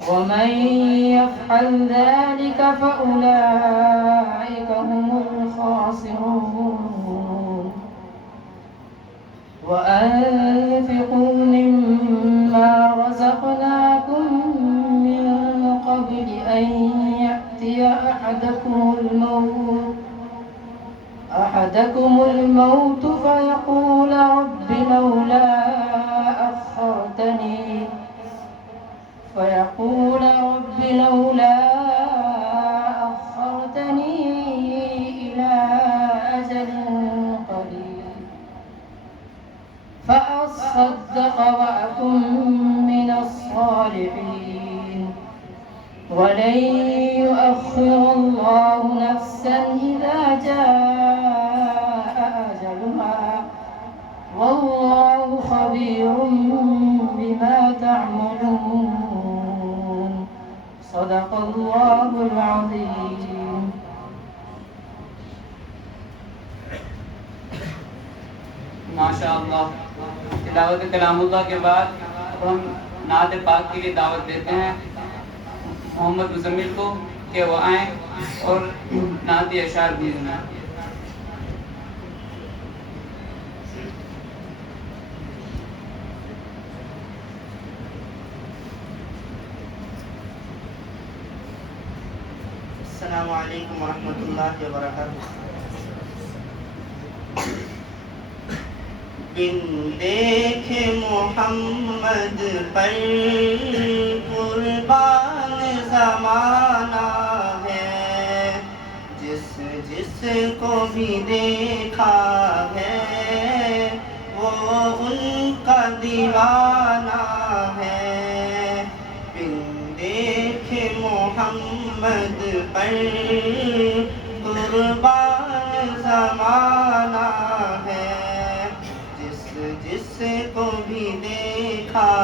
ومن يفعل ذلك فأولئك هم الخاسرون وأنفقوا مما رزقناكم من قبل أن يأتي أحدكم الموت فيقول رب لولا أخرتني إلى أجل قريب فأصدق وأكن من الصالحين ولن يؤخر الله نفسا إذا جاء أجلها والله خبير بما تعملون صدق الله العظيم. ماشاء اللہ. تلاوت کلام اللہ کے بعد اب ہم نعت پاک کے لیے دعوت دیتے ہیں محمد مزمل کو کہ وہ آئیں اور نعت اشعار بھی سنائیں. السلام علیکم ورحمۃ اللہ وبرکاتہ. بن دیکھ محمد پر قربان زمانہ ہے، جس جس کو بھی دیکھا ہے وہ ان کا دیوانہ ہے. بن دیکھ محمد پر قربان زمانہ ہے، جس جس کو بھی دیکھا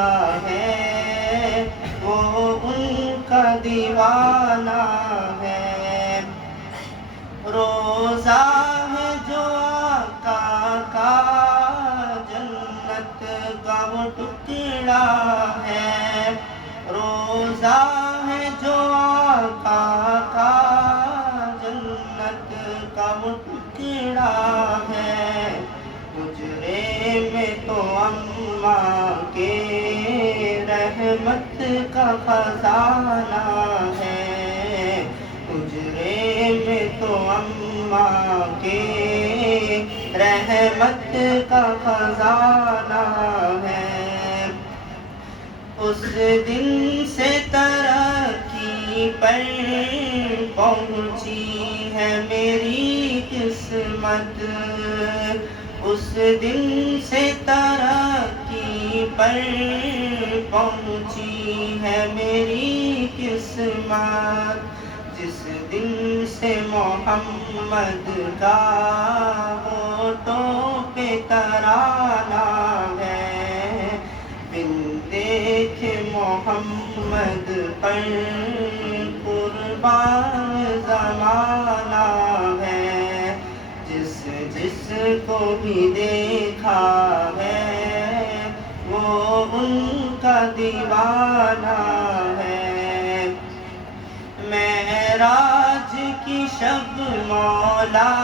ہے وہ ان کا دیوانہ ہے. روزہ ہے جو آقا کا جنت کا وہ ٹکڑا ہے. روزہ ہے جو آقا کا جنت کا وہ ٹکڑا ہے. حجرے میں تو اماں کے رحمت کا خزانہ ہے. حجرے میں تو اماں کے رحمت کا خزانہ ہے. اس دن سے ترقی پر پہنچی ہے میری قسمت. اس دن سے ترقی پر پہنچی ہے میری قسمت. جس دن سے محمد کا ہونٹوں پہ ترانہ ہے. بن دیکھ محمد پر قربان زمانہ ہے، جس جس کو بھی دیکھا ہے وہ ان کا دیوانہ ہے. معراج کی شب مولا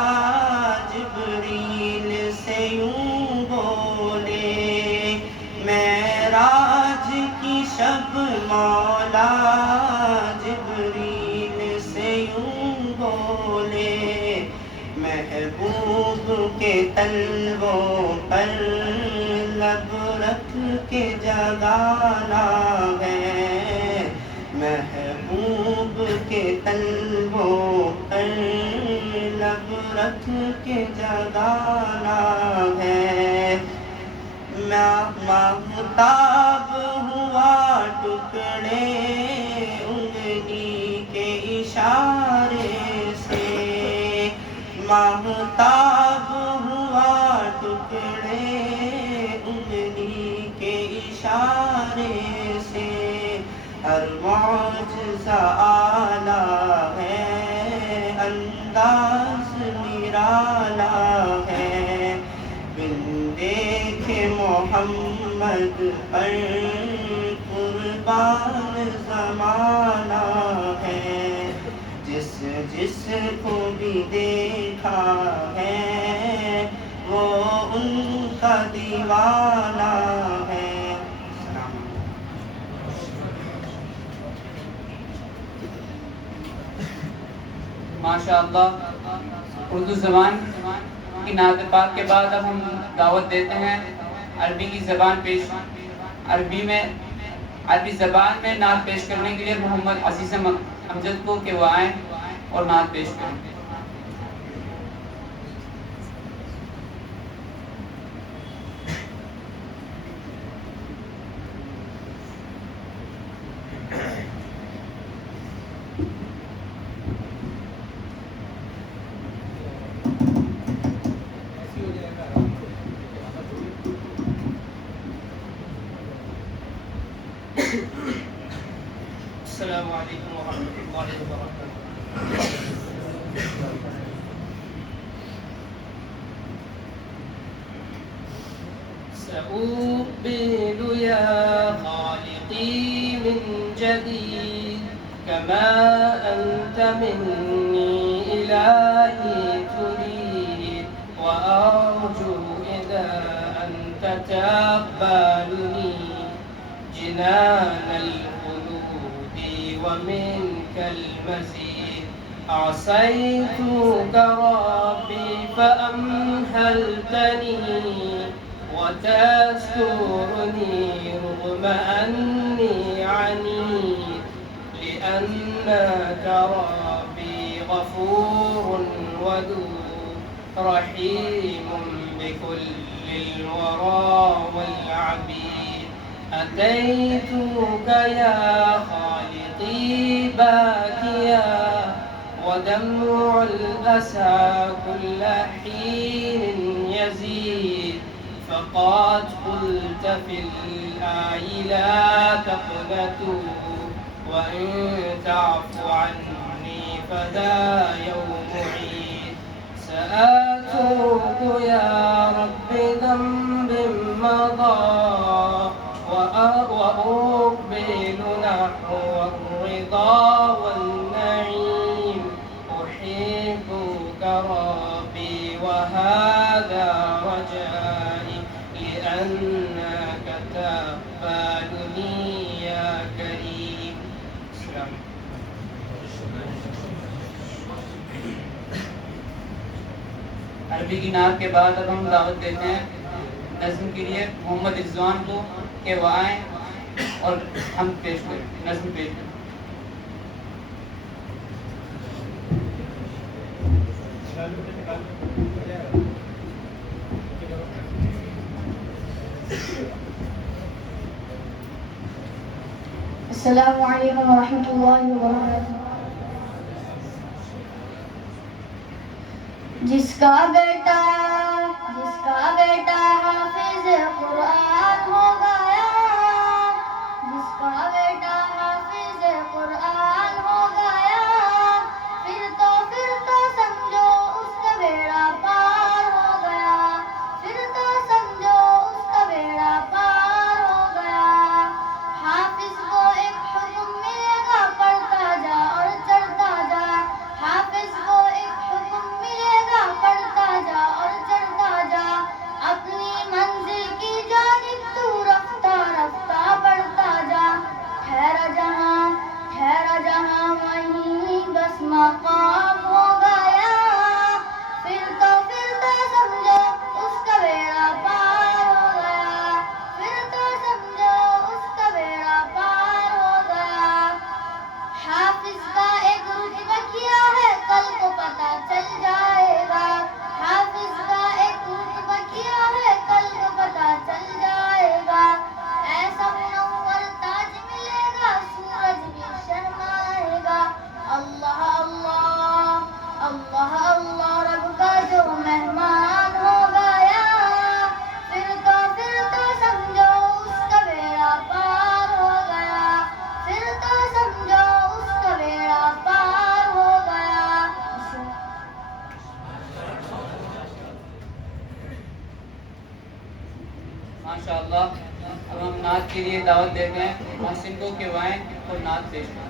جبریل سے یوں بولے. معراج کی شب مولا جبریل سے یوں بولے. محبوب کے تلووں پر لب رکھ کے جگانا ہے. محبوب کے تلووں پر لب رکھ کے جگانا ہے. مہتاب ہوا ٹکڑے انگلی کے اشارے سے. مہتاب ہوا ٹکڑے انگلی کے اشارے سے. ہر معجزہ اعلیٰ ہے، انداز نرالا ہے. بن دیکھ محمد پر قربان زمانہ ہے، جس کو بھی دیکھا ہے وہ ان کا دیوانہ ہے۔ ماشاء اللہ، اردو زبان کی نعت پاک کے بعد اب ہم دعوت دیتے ہیں عربی کی زبان عربی زبان میں نعت پیش کرنے کے لیے محمد عزیز امجد کو کہ وہ آئیں اور نعت پیش کریں۔ السلام علیکم ورحمۃ اللہ وبرکاتہ۔ سأقبل يا خالقي من جديد كما أنت مني إلهي تريد، وأرجو إذا أنت تقبلني جنان الخلود ومنك المزيد. عصيتك ربي فأمهلتني وتسترني رغم أني عنيد، لأنك ربي غفور ودود رحيم بكل الورى والعبيد. أتيتك يا خالقي باكيا ودمع الأسى كل حين يزيد، فقد قلت في الآي لا تقنطوا وإن تعف عني فذا يوم عيد. سآتوب يا رب ذنب مضى وأقبل نحو الرضا والنعيم. أحبك ربي وهذا رجائي لأنك تقبلني يا كريم. عربی کی نعت کے بعد اب ہم دعوت دیتے ہیں نظم کے لیے محمد رضوان کو کہ وہ آئیں اور ہم پیش کریں، نظم پیش کریں۔ السلام علیکم ورحمۃ اللہ وبرکاتہ۔ جس کا بیٹا حافظ قرآن ہو گیا، جس کا بیٹا حافظ قرآن ہو گیا، پھر تو سمجھو اس کا بیڑا پار ہو گیا، پھر تو سمجھو اس کا بیڑا پار ہو گیا۔ حافظ کو ایک حکم ملے گا، پڑھتا جا اور چڑھتا جا، حافظ کو ایک حکم ملے گا، پڑھتا جا اور چڑھتا جا، اپنی منزل کی جانب تو رفتہ رفتہ بڑھتا جا۔ نعت کے لیے دعوت دیتے ہیں محسن کو کہ وہ آئیں اور نعت پیش کریں.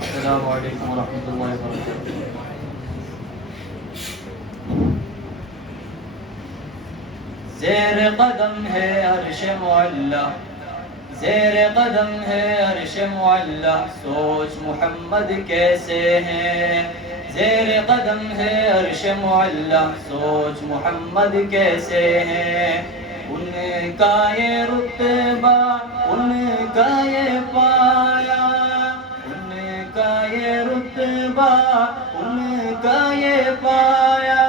السلام علیکم ورحمۃ اللہ وبرکاتہ. زیر قدم ہے عرش معلا، زیر قدم ہے عرش معلا، سوچ محمد کیسے ہیں. زیر قدم ہے عرش معلا، سوچ محمد کیسے ہیں. ان کا یہ رتبہ، ان کا یہ پایا، ان کا یہ رتبہ، ان کا یہ پایا.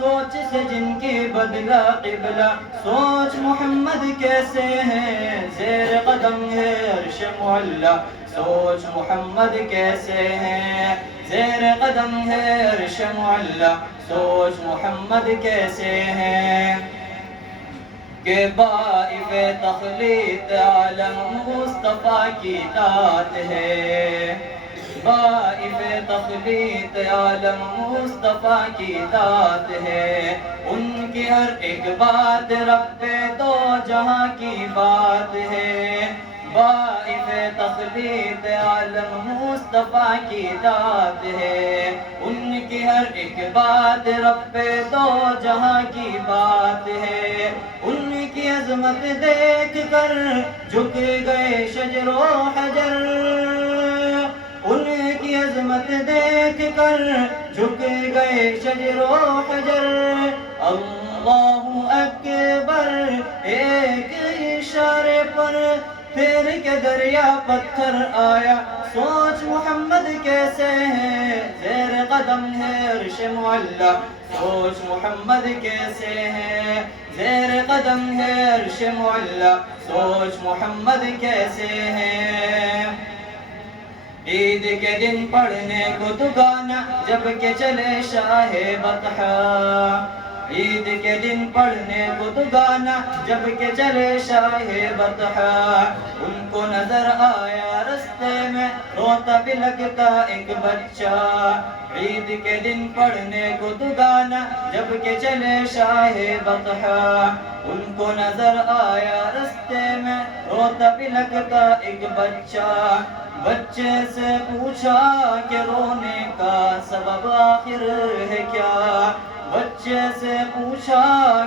سوچ سے جن کی بدلا قبلہ، سوچ محمد کیسے ہیں. زیر قدم ہے عرش معلا، سوچ محمد کیسے ہیں. زیر قدم ہے عرش معلا، سوچ محمد کیسے ہیں. کہ باعث تخلیق عالم مصطفیٰ کی ذات ہے، باعث تخلیق عالم مصطفیٰ کی ذات ہے. ان کی ہر ایک بات رب دو جہاں کی بات ہے. باعث تخلیق عالم مصطفیٰ کی ذات ہے. ان کی ہر ایک بات رب دو جہاں کی بات ہے. ان کی عظمت دیکھ کر جھک گئے شجر و حجر، ان کی عظمت دیکھ کر جھک گئے شجر و حجر. اللہ اکبر ایک اشارے پر پھر کے دریا پتھر آیا. سوچ محمد کیسے ہیں. زیر قدم ہے عرش معلا، سوچ محمد کیسے ہیں. زیر قدم ہے عرش معلا، سوچ محمد کیسے ہیں. عید کے دن پڑھنے کو دکانہ جب کہ چلے شاہ بطحا، عید کے دن پڑھنے کو دکانہ جب کہ چلے شاہ بطحا. ان کو نظر آیا رستے میں روتا بلکتا ایک بچہ. عید کے دن پڑھنے کو دکانہ جب کہ چلے شاہ بطحا. ان کو نظر آیا رستے میں روتا بلکتا ایک بچہ. بچے سے پوچھا کہ رونے کا سبب آخر ہے کیا. بچے سے پوچھا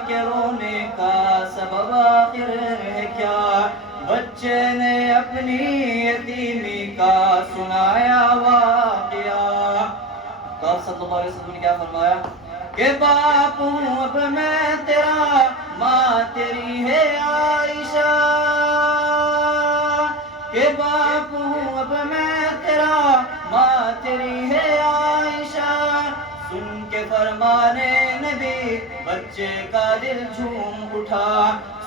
کہ رونے کا سبب آخر ہے کیا. بچے نے اپنی یتیمی کا سنایا واقعہ. تو آپ صلی اللہ علیہ وسلم نے کیا فرمایا کہ باپ ہوں اب میں تیرا، ماں تیری ہے عائشہ. کہ باپ ہوں اب میں تیرا، ماں تیری ہے عائشہ. سن کے فرمانے نبی بچے کا دل جھوم اٹھا.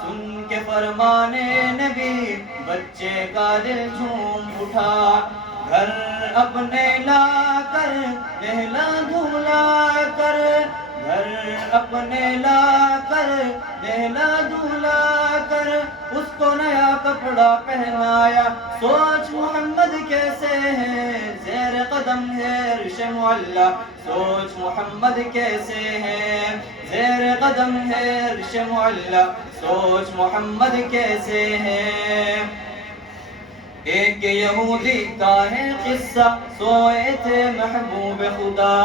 سن کے فرمانے نبی بچے کا دل جھوم اٹھا. گھر اپنے لا کر نہلا دھلا کر، گھر اپنے لا کر نہلا دھلا کر، اس کو نیا کپڑا پہنایا. سوچ محمد کیسے ہیں. زیر قدم ہے عرش معلا، سوچ محمد کیسے ہیں. زیر قدم ہے عرش معلا، سوچ محمد کیسے ہیں. ایک یہودی کا ہے قصہ، سوئے تھے محبوب خدا.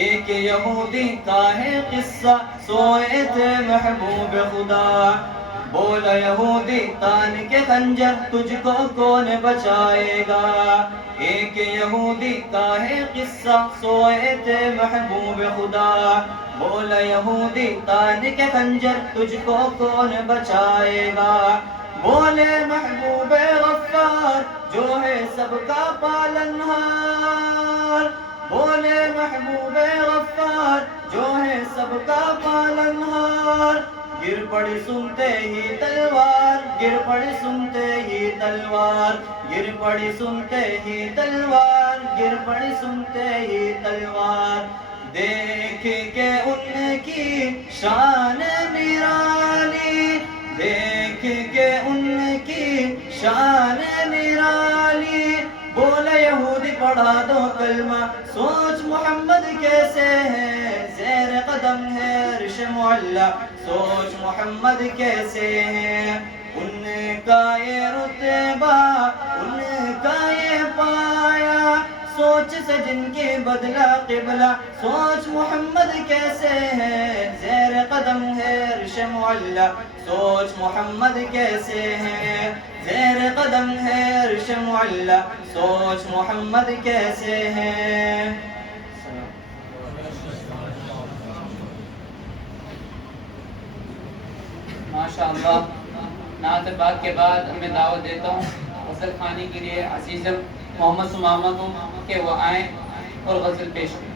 ایک یہودی کا ہے قصہ، سوئے تھے محبوب خدا. بولا یہودی تان کے خنجر تجھ کو کون بچائے گا. ایک یہودی کا ہے قصہ، سوئے تھے محبوب خدا. بولا یہودی تان کے خنجر تجھ کو کون بچائے گا. بولے محبوب غفار جو ہے سب کا پالنہار. بولے محبوب غفار جو ہے سب کا پالنہار. گر پڑی سنتے ہی تلوار، گر پڑی سنتے ہی تلوار، گر پڑی سنتے ہی تلوار، گر پڑی سنتے ہی تلوار. دیکھ کے ان کی شان نرالی، دیکھ کے ان کی شان نرالی، بولا یہودی پڑھا دو کلمہ، سوچ محمد کیسے ہے زیر قدم ہے عرش معلی، سوچ محمد کیسے ہے، ان کا یہ رتبہ ان کا یہ پایا، سوچ سے جن کی بدلا قبلہ، سوچ محمد کیسے ہے زیر قدم ہے عرش معلی، سوچ محمد کیسے ہے زیر قدم ہے عرش معلی، سوچ محمد کیسے ہے۔ ماشاءاللہ، نعت پاک کے بعد میں دعوت دیتا ہوں غزل خوانی کے لیے عزیزم محمد سمامہ کو کہ وہ آئیں اور غزل پیش کریں۔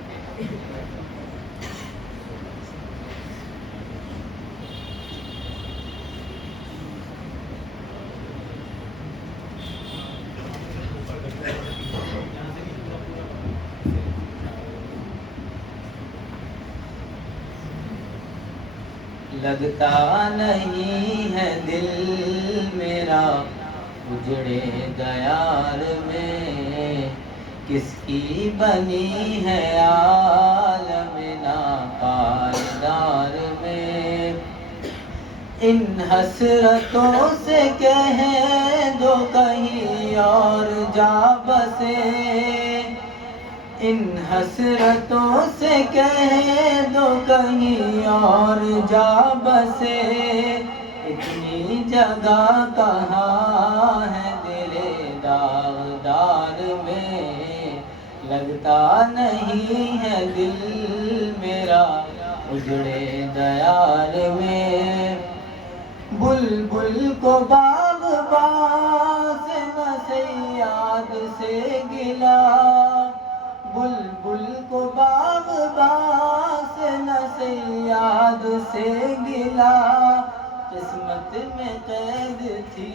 لگتا نہیں ہے دل میرا اجڑے دیار میں، کس کی بنی ہے عالم ناپائیدار میں، ان حسرتوں سے کہہ دو کہیں اور جا بسے، ان حسرتوں سے کہہ دو کہیں اور جا بسے، اتنی جگہ کہاں ہے دل داغدار میں، لگتا نہیں ہے دل میرا اجڑے دیار میں، بلبل کو باغباں سے نہ صیاد سے گلا، بلبل کو باغباں سے نہ صیاد سے گلا، قسمت میں قید تھی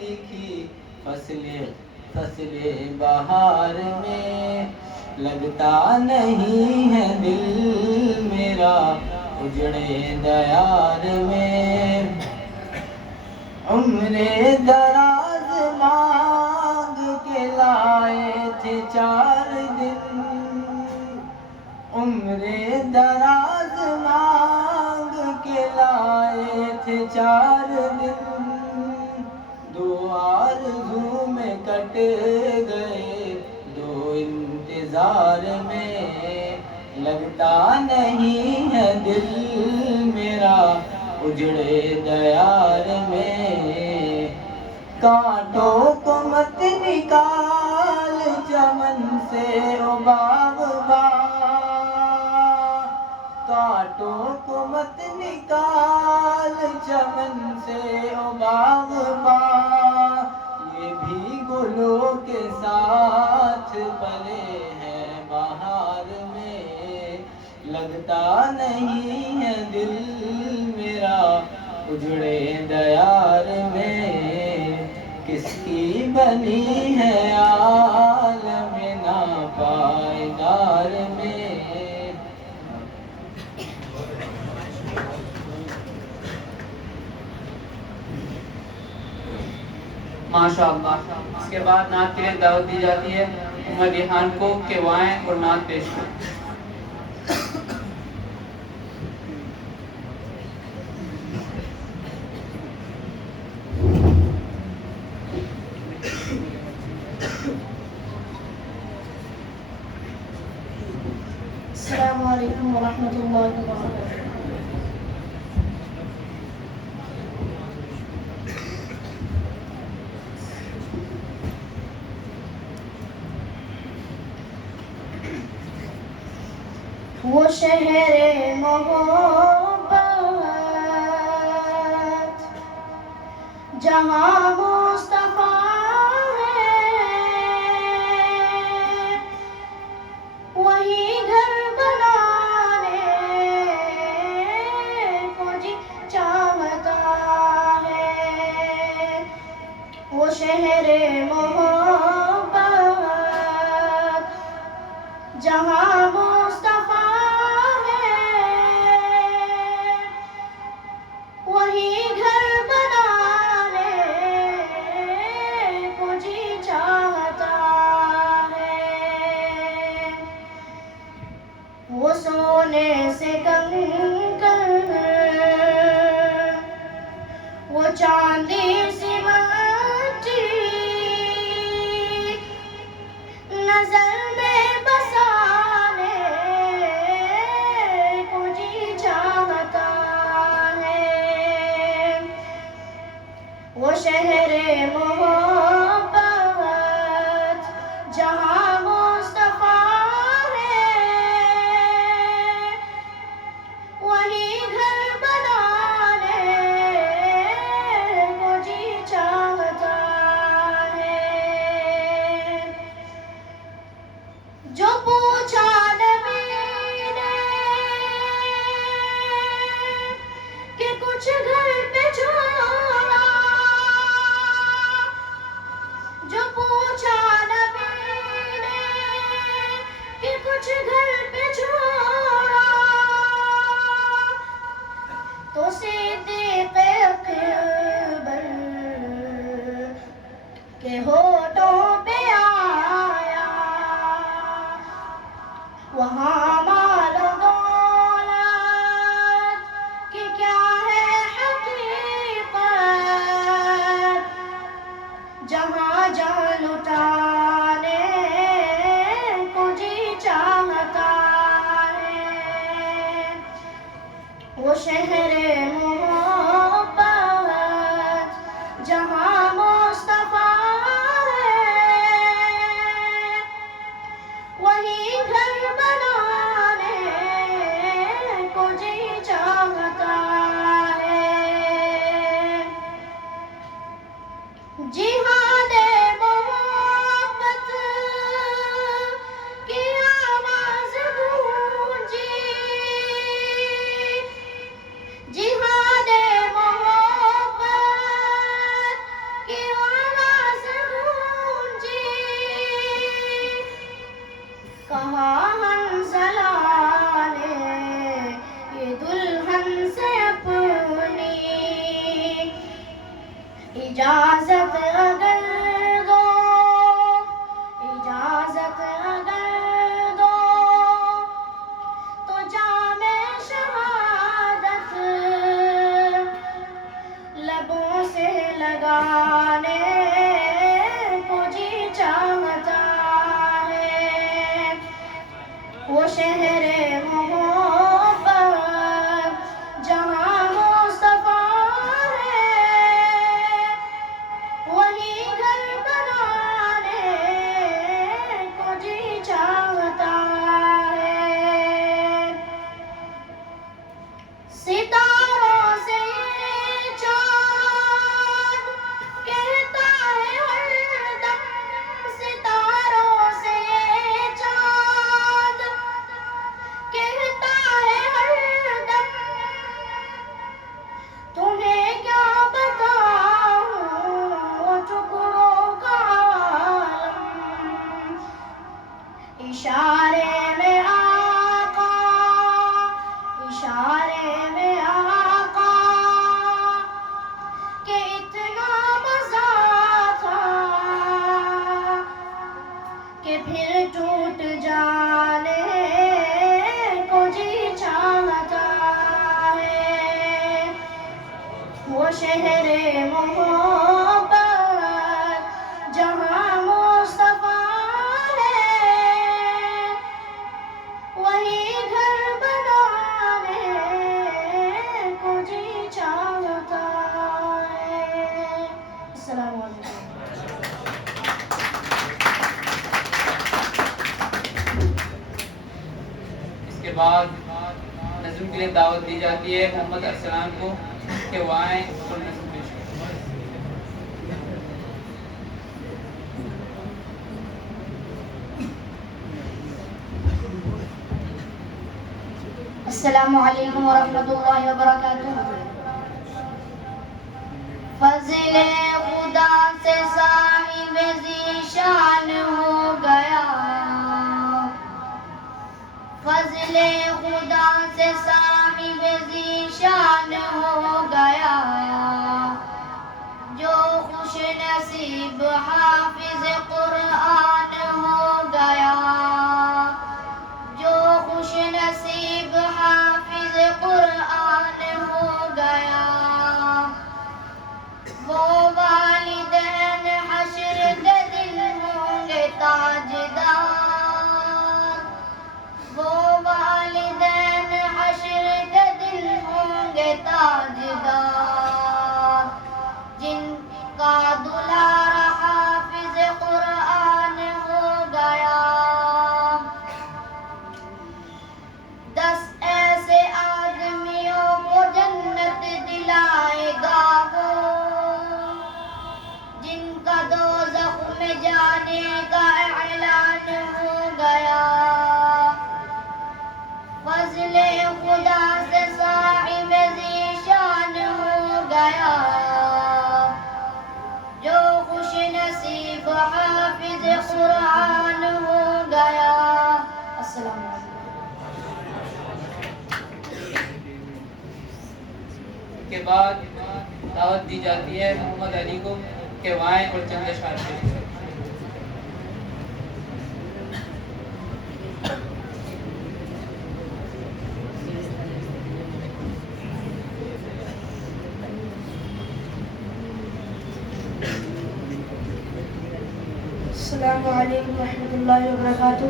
لکھی فصل بہار میں، لگتا نہیں ہے دل میرا اجڑے دیار میں، عمر دراز مانگ کے لائے تھے 4 دن، عمر دراز مانگ کے لائے تھے 4 دن، 2 آرزو میں کٹ گئے 2 انتظار میں، لگتا نہیں ہے دل میرا اجڑے دیار میں، کانٹوں کو مت نکال چمن سے او باغباں، کانٹوں کو مت نکال چمن سے او باغباں، یہ بھی گلوں کے ساتھ پلے ہیں بہار میں، لگتا نہیں ہے دل میرا اجڑے دیار میں، کس کی بنی ہے عالم ناپائیدار میں۔ ماشاءاللہ، اس کے بعد نعت کے لیے دعوت دی جاتی ہے عمر ریحان کو کہ وہ آئیں اور نعت پیش کریں۔ السلام علیکم ورحمۃ اللہ وبرکاتہ۔ وہ شہر محبت جہاں مصطفیٰ ہے، وہی گھر بنانے کو جی چاہتا ہے، وہ شہر محبت جہاں مصطفیٰ وہی گھر بنانے کو جی چاہتا سونے سے کنکر وہ چاندی سی مٹی نظر میں بسانے کو جی چاہتا ہے وہ شہر محبت جہاں مصطفیٰ ہے وہی گھر بنانے کو جی چاہتا ہے جو پوچھا نبی نے کہ کچھ گھر پہ چھوڑا جو پوچھا نبی نے کہ کچھ گھر پہ چھوڑا تو صدیق اکبر کے ہونٹوں پہ آیا وہاں مال و دولت کی کیا ہے حقیقت جہاں جان لٹانے کو جی چاہتا ہے وہ شہر محبت جہاں مصطفیٰ ہے وہی گھر بنانے کو جی چاہتا ہے جہاد محبت کی آواز گونجی جہاد محبت کی آواز گونجی کہا حنظلہ نے یہ دلہن سے اپنی اجازت اگر دو اجازت اگر دو تو جام شہادت لبوں سے لگانے کو جی چاہتا ہے وہ شہر محبت جہاں مصطفیٰ ہے وہی گھر بنانے کو جی چاہتا ہے ستاروں سے چاند کہتا ہے ہر دم ستاروں سے چاند کہتا ہے ہر دم تمہیں کیا بتاؤں ٹکڑوں کا عالم اشارے میں آقا اشارے میں آقا کہ اتنا مزہ تھا کہ پھر ٹوٹ جانے کو جی چاہتا ہے وہ شہر محبت جہاں مصطفیٰ ہے وہی گھر بنانے کو جی چاہتا ہے السلام علیکم اس کے بعد نظم کے لیے دعوت دی جاتی ہے محمد ارسلان کو کہ وہ آئیں اور نظم پیش کریں. السلام علیکم ورحمۃ اللہ وبرکاتہ فضل خدا سے صاحب ذیشان ہو گیا فضل خدا سے صاحب ذیشان ہو گیا جو خوش نصیب حافظ قرآن ہو گیا جو خوش نصیب کے بعد دعوت دی جاتی ہے محمد علی کو کہ وہ آئیں اور چند اشعار پیش کریں۔ السلام علیکم ورحمۃ اللہ وبرکاتہ۔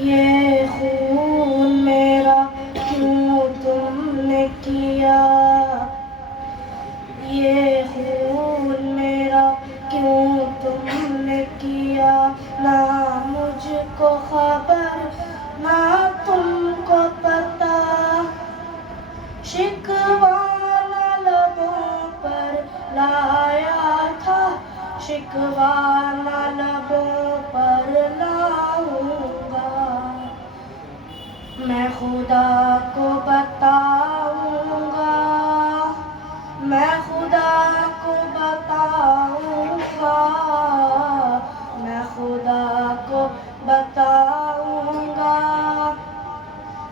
یہ خون میرا کیوں تم نے کیا، یہ خون میرا کیوں تم نے کیا، نہ مجھ کو خبر نہ تم کو پتہ، شکوہ نہ لبوں پر لایا تھا، شکوہ نہ لبوں پر لاؤں گا، میں خدا کو بتاؤں گا، میں خدا کو بتاؤں گا، میں خدا کو بتاؤں گا،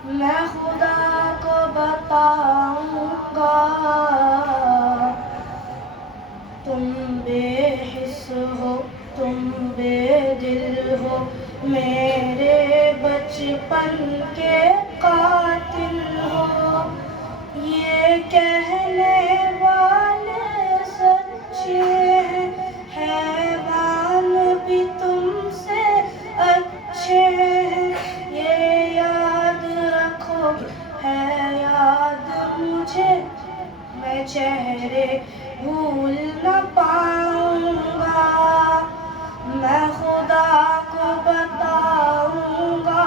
میں خدا کو بتاؤں گا، تم بے حس ہو تم بے دل ہو، میرے بچپن کے قاتل ہو، یہ کہنے والے سچے ہیں، حیوان بھی تم سے اچھے ہیں، یہ یاد رکھو ہے یاد مجھے، میں چہرے بھول نہ پاؤں گا، میں خدا کو بتاؤں گا،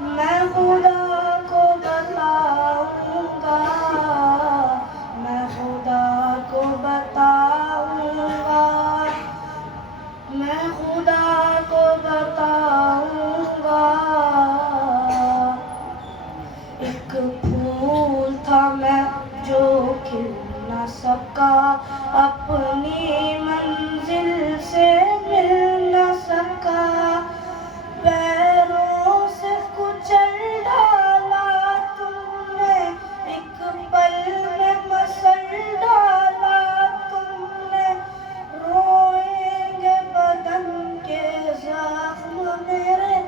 میں خدا کو بتاؤں گا، میں خدا کو بتاؤں گا، میں خدا کو بتاؤں گا، ایک پھول تھا میں جو کھل نہ سکا، اپنی منزل سے مل نہ سکا، پیروں سے کچل ڈالا تم نے، ایک پل میں مسل ڈالا تم نے، روئیں گے بدن کے زخم میرے،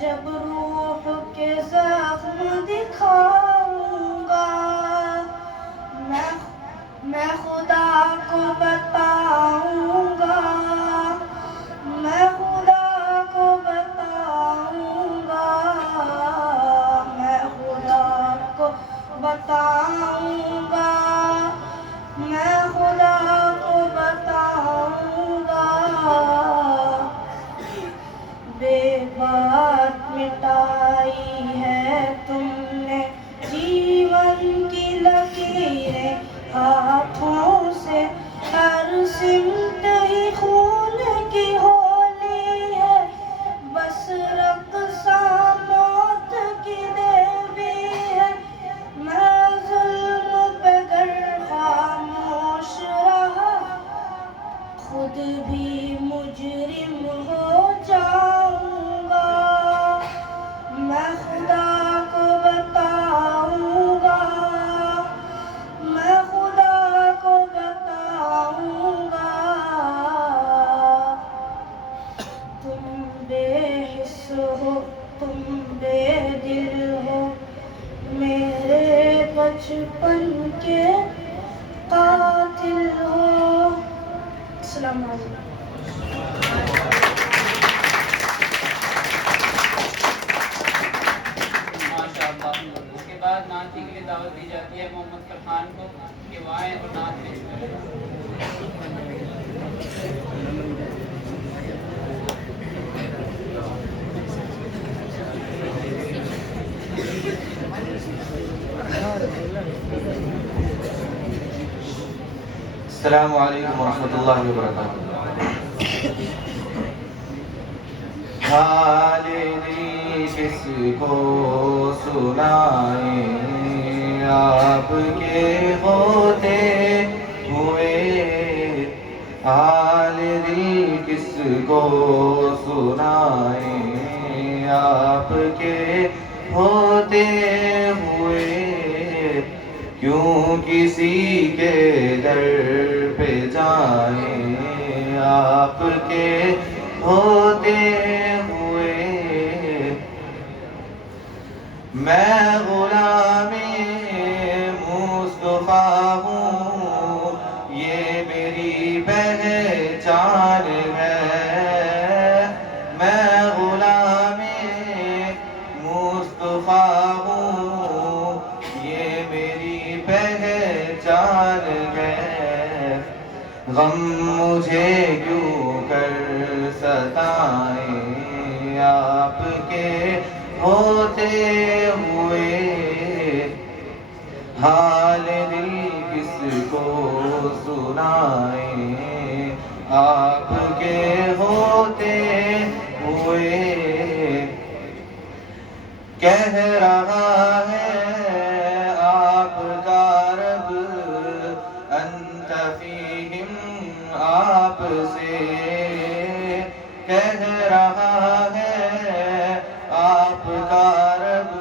جب روح کے زخم دکھاؤں گا، میں خدا کو بتاؤں گا، میں خدا کو بتاؤں گا، میں خدا کو بتاؤں گا، میں خدا کو بتاؤں گا، بے بات مٹائی ہے تم نے جیون کی لکیریں ہاتھوں سے، ہر سمت ہی خون کی ہولی ہے، بس رقصاں موت کی دیوی ہے، میں ظلم پہ گر خاموش رہا، خود بھی مجرم ہو جاؤں گا، میں خدا کو بتاؤں گا، میں خدا کو بتاؤں گا، تم بے حس ہو تم بے دل ہو، میرے بچپن کے قاتل ہو۔ السلام علیکم۔ ماشاء اللہ۔ اس کے بعد نعت کے لیے دعوت دی جاتی ہے محمد فرحان کو کہ وہ آئیں اور نعت پیش کریں۔ السلام علیکم ورحمۃ اللہ وبرکاتہ۔ حال دل کس کو سنائیں، آپ کے ہوتے ہوئے، حال دل کس کو سنائیں، آپ کے ہوتے ہوئے کیوں کسی کے در پہ جائیں آپ کے ہوتے ہوئے میں غلام مصطفیٰ ہوں یہ میری پہچان ہے میں غلام مصطفیٰ ہوں یہ میری پہچان ہے غم مجھے کیوں کر ستائیں آپ کے ہوتے ہوئے حال دل کس کو سنائیں آپ کے ہوتے ہوئے کہہ رہا ہے آپ کا رب انت فیہم آپ سے کہہ رہا ہے آپ کا رب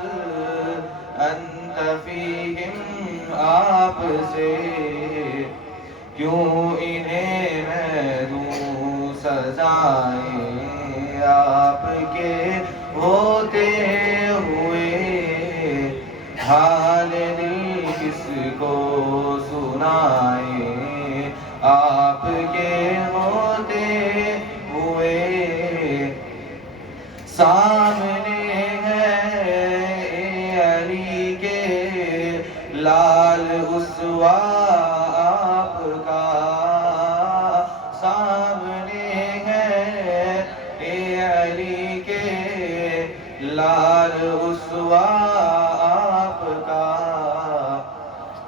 انت فیہم آپ سے کیوں انہیں میں دوں سزائیں آپ کے ہوتے ہوئے حال دل کس کو سنائیں آپ کے ہوتے ہوئے سامنے ہے علی کے لال اسوا آپ کا سامنے ہے علی کے لال اسوا آپ کا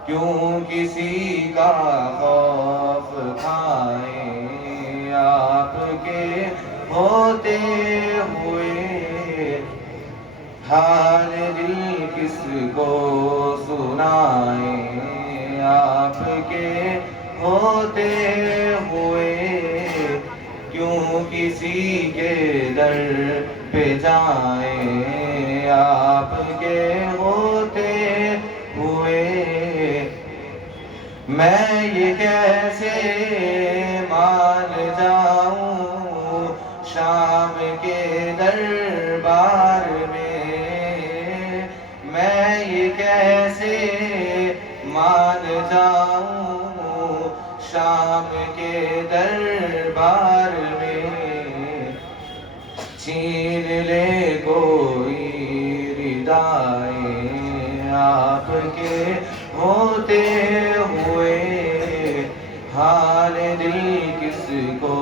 کیوں کسی کا خوف کھائیں آپ کے ہوتے ہوئے حال دل کس کو سنائیں آپ کے ہوتے ہوئے کیوں کسی کے در پہ جائیں آپ کے ہوتے ہوئے میں یہ کیسے مان جاؤں شام کے دربار میں یہ کیسے مان جاؤں شام کے دربار میں چھین لے کوئی ردائیں آپ کے ہوتے ہوئے حال دل کس کو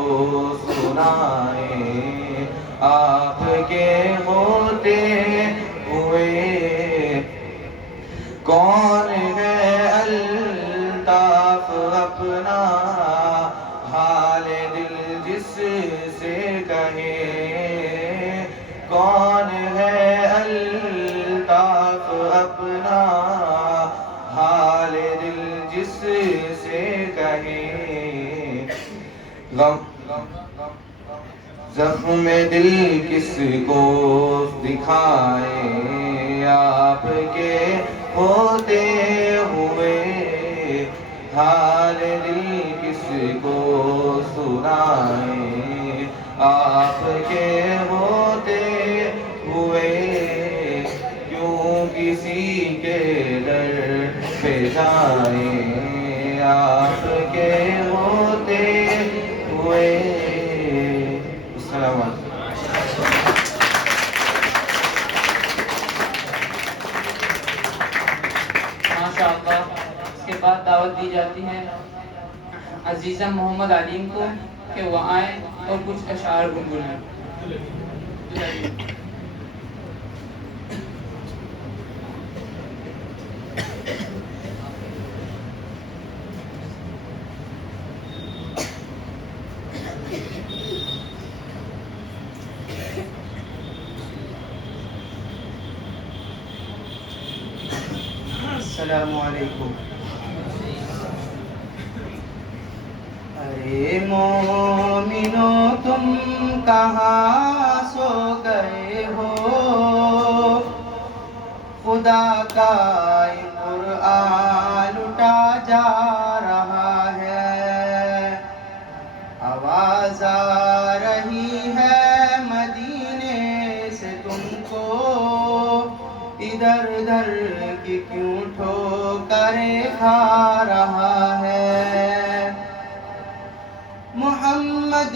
سنائیں آپ کے ہوتے ہوئے کون ہے الطاف اپنا حال دل جس سے کہے کون ہے الطاف اپنا حال دل جس سے کہے زخم دل کس کو دکھائیں آپ کے ہوتے ہوئے حال دل کس کو سنائیں آپ کے ہوتے ہوئے کیوں کسی کے در پہ جائیں آپ کے ہوتے ہوئے السلام علیکم ماشاءاللہ. اس کے بعد دعوت دی جاتی ہے عزیزہ محمد علیم کو کہ وہ آئیں اور کچھ اشعار گنگنائیں. السلام علیکم. ارے مومنو تم کہاں سو گئے ہو خدا کا قرآن لٹا جا رہا ہے، آواز آ رہی ہے مدینے سے تم کو، ادھر ادھر کی کیوں ٹھوکریں کھا رہا ہے۔ محمد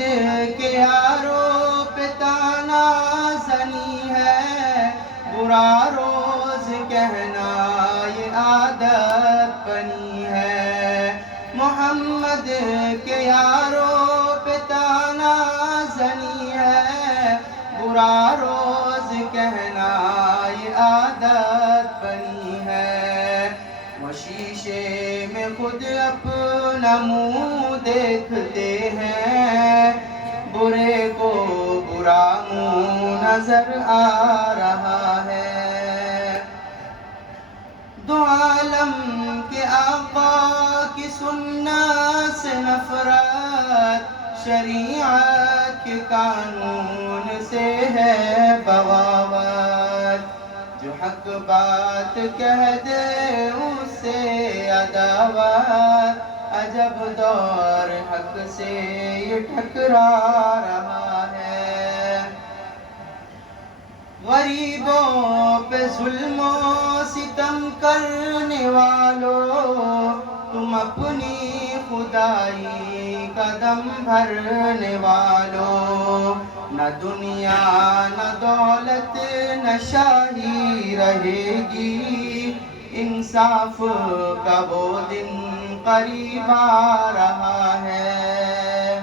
کے یاروں پہ تانا زنی ہے، برا روز کہنا یہ عادت بنی ہے۔ محمد کے یاروں پہ تانا زنی ہے، برا روز کہنا یہ عادت بنی ہے۔ وہ شیشے میں خود اپنا منہ دیکھتے ہیں، برے کو برا منہ نظر آ رہا ہے۔ دو عالم کے آقا کی سنت سے نفرت، شریعت کے قانون سے ہے بغاوت، جو حق بات کہہ دے اس سے عداوت، عجب دور حق سے یہ ٹکرا رہا ہے۔ غریبوں پہ ظلم و ستم کرنے والوں، تم اپنی خدائی کا دم بھرنے والوں، نہ دنیا نہ دولت نہ شاہی رہے گی، انصاف کا وہ دن قریب آ رہا ہے۔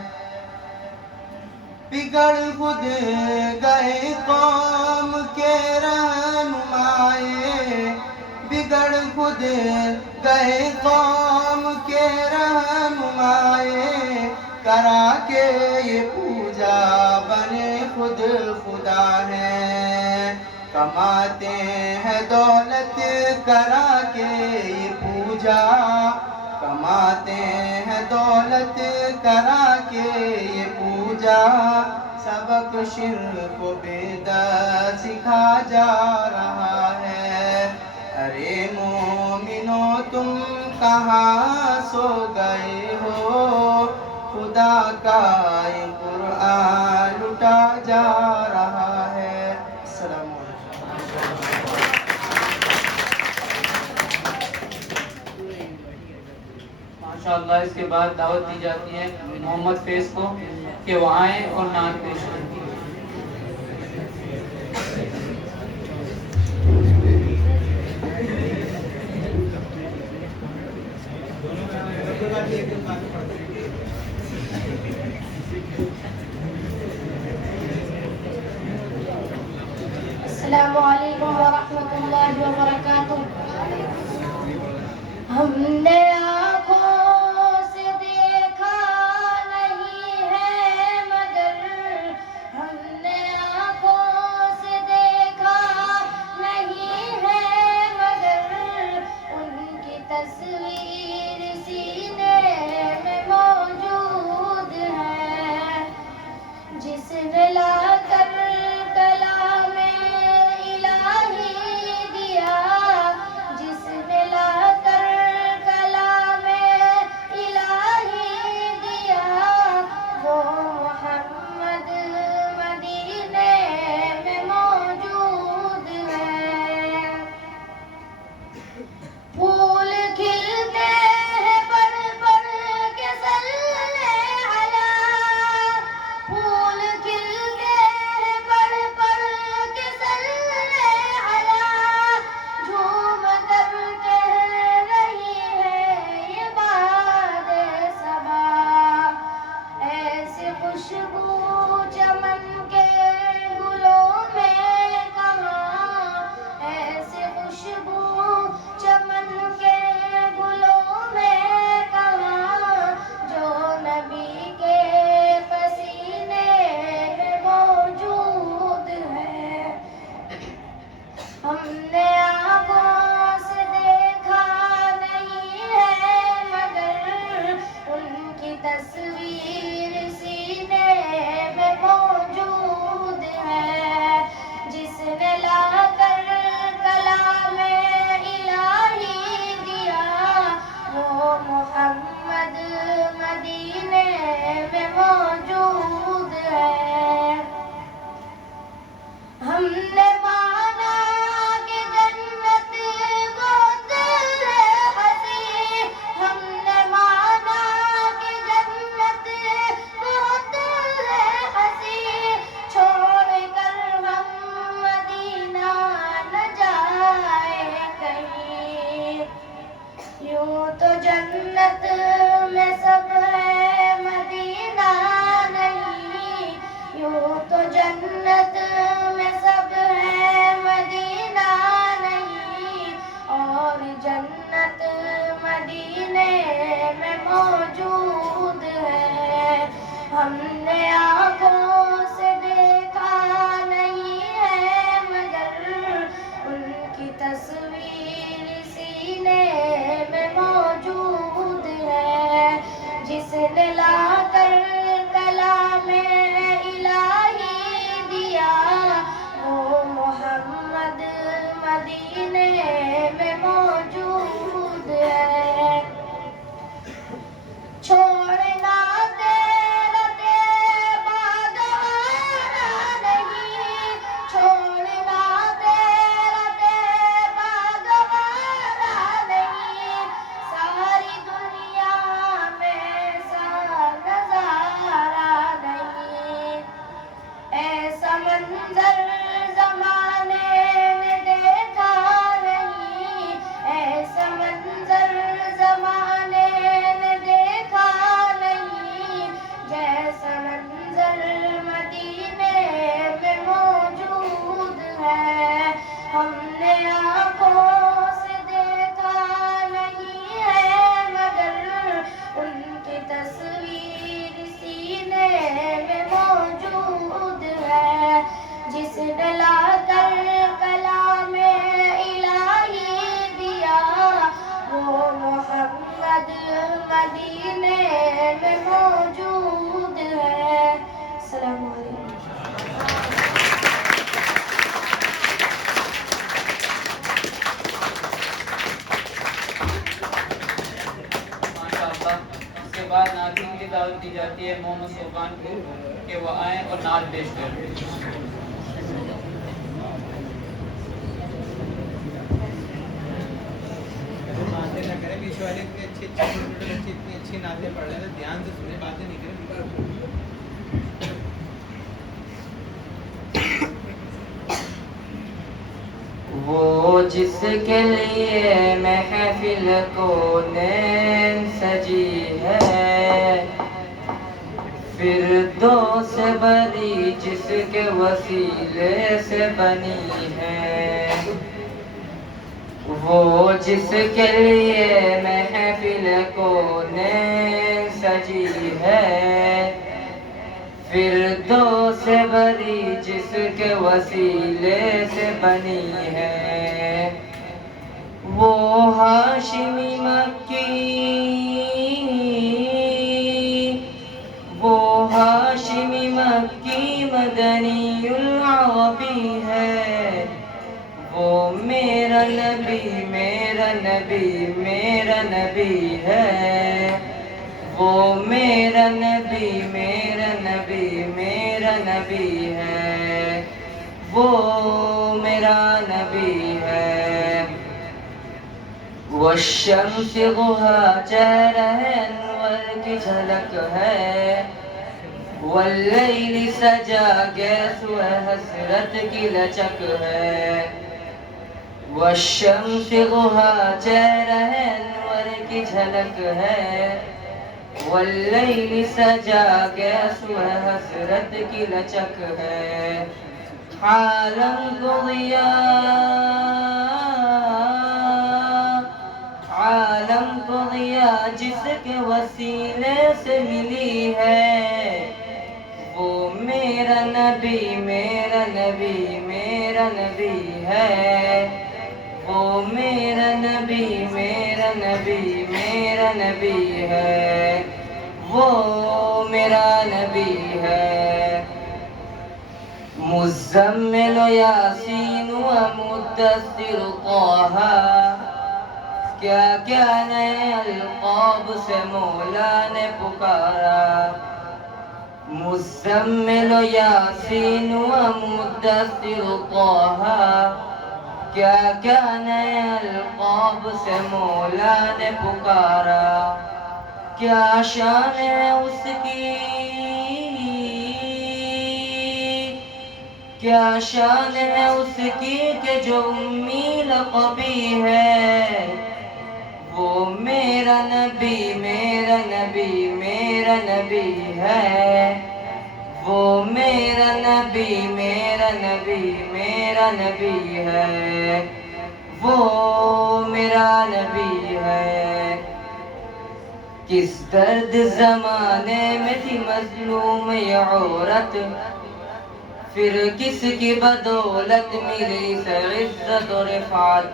بگڑ خود گئے قوم کے رہنمائے، بگڑ خود گئے قوم کے رہنمائے، کرا کے یہ پوجا بنے خود خدا ہیں۔ کماتے ہیں دولت کرا کے یہ پوجا، کماتے ہیں دولت کرا کے یہ پوجا، سبق شرک و بدعت سکھا جا رہا ہے۔ ارے مومنو تم کہاں سو گئے ہو، خدا کا یہ قرآن لٹا جا رہا ہے۔ السلام علیکم۔ ماشاءاللہ اس کے بعد دعوت دی جاتی ہے محمد فیض کو کہ وہ آئیں اور نعت پیش کریں۔ السلام علیکم ورحمۃ اللہ وبرکاتہ۔ ہم نے آنکھوں سے دیکھا نہیں ہے مگر، ہم نے آنکھوں سے دیکھا نہیں ہے مگر، ان کی تصویر سینے میں موجود ہے، جس نے لا کر کلام الہی دیا، جس نے لا کر کلام الہی دیا، وہ محمد مدینے میں موجود ہے۔ پھول کھلتے ہیں بڑھ بڑھ کے صلی علی، پھول کھلتے تو جنت میں سب ہے مدینہ نہیں، اور جنت مدینے میں موجود ہے. ہم نے آنکھوں سے دیکھا نہیں ہے مگر ان کی تصویر سینے میں موجود ہے. جس نے لا کر کلام الہی دیا وہ محمد مدینے میں موجود ہے. چھوڑنا تیرا باغبانہ نہیں، چھوڑنا تیرا باغبانہ نہیں، ساری دنیا میں سا نظارہ نہیں. ایسا منظر زمانے نے دیکھا نہیں، ایسا منظر زمانے نے دیکھا نہیں، جیسا منظر مدینے میں موجود ہے. ہم نے آنکھوں سے دیکھا نہیں ہے مگر ان کی تصویر سینے میں موجود ہے. جس نے لا کر کلام الہی دیا وہ محمد مدینے میں موجود ہے. السلام علیکم. ماشاء اللہ. اس کے بعد نعتین کی دعوت دی جاتی ہے محمد صوبان کو کہ وہ آئیں اور نعت پیش کریں. باتیں نہ کریں، بیچ والے اتنے اچھے چھوٹے چھوٹے بچے اتنی اچھی نعتیں پڑھ رہے ہیں، دھیان سے سنیں، باتیں نہیں کریں. وہ جس کے لیے محفل کونین سجی ہے، فردوس بری جس کے وسیلے سے بنی ہے. وہ جس کے لیے محفل کونین سجی ہے، فردوس بری جس کے وسیلے سے بنی ہے. وہ ہاشمی مکی، وہ ہاشمی مکی مدنی العربی ہے. وہ میرا نبی میرا نبی میرا نبی ہے. وہ میرا نبی میرا نبی میرا نبی ہے. وہ میرا نبی ہے. والشمس ضحا چہرہ انور کی جھلک ہے، واللیل سجا گیس و حسرت کی لچک ہے. والشمس ضحا چہرہ انور کی جھلک ہے، واللیل سجا گیس و حسرت کی لچک ہے. عالم کو عالم کو ضیاء جس کے وسیلے سے ملی ہے، وہ میرا نبی میرا نبی میرا نبی ہے. وہ میرا نبی میرا نبی میرا نبی ہے. وہ میرا نبی ہے. مزمل و یاسین و مدثر طہ، کیا کیا نئے القاب سے مولا نے پکارا. مزمل و یاسین و مدثر طہ، کیا کیا نئے القاب سے مولا نے پکارا. کیا شان ہے اس کی، کیا شان ہے اس کی کہ جو امی لقبی ہے. وہ میرا نبی میرا نبی میرا نبی ہے. وہ میرا نبی میرا نبی میرا نبی ہے، وہ میرا نبی ہے۔ کس درد زمانے میں تھی مظلوم یہ عورت، پھر کس کی بدولت ملی اسے عزت و رفعت۔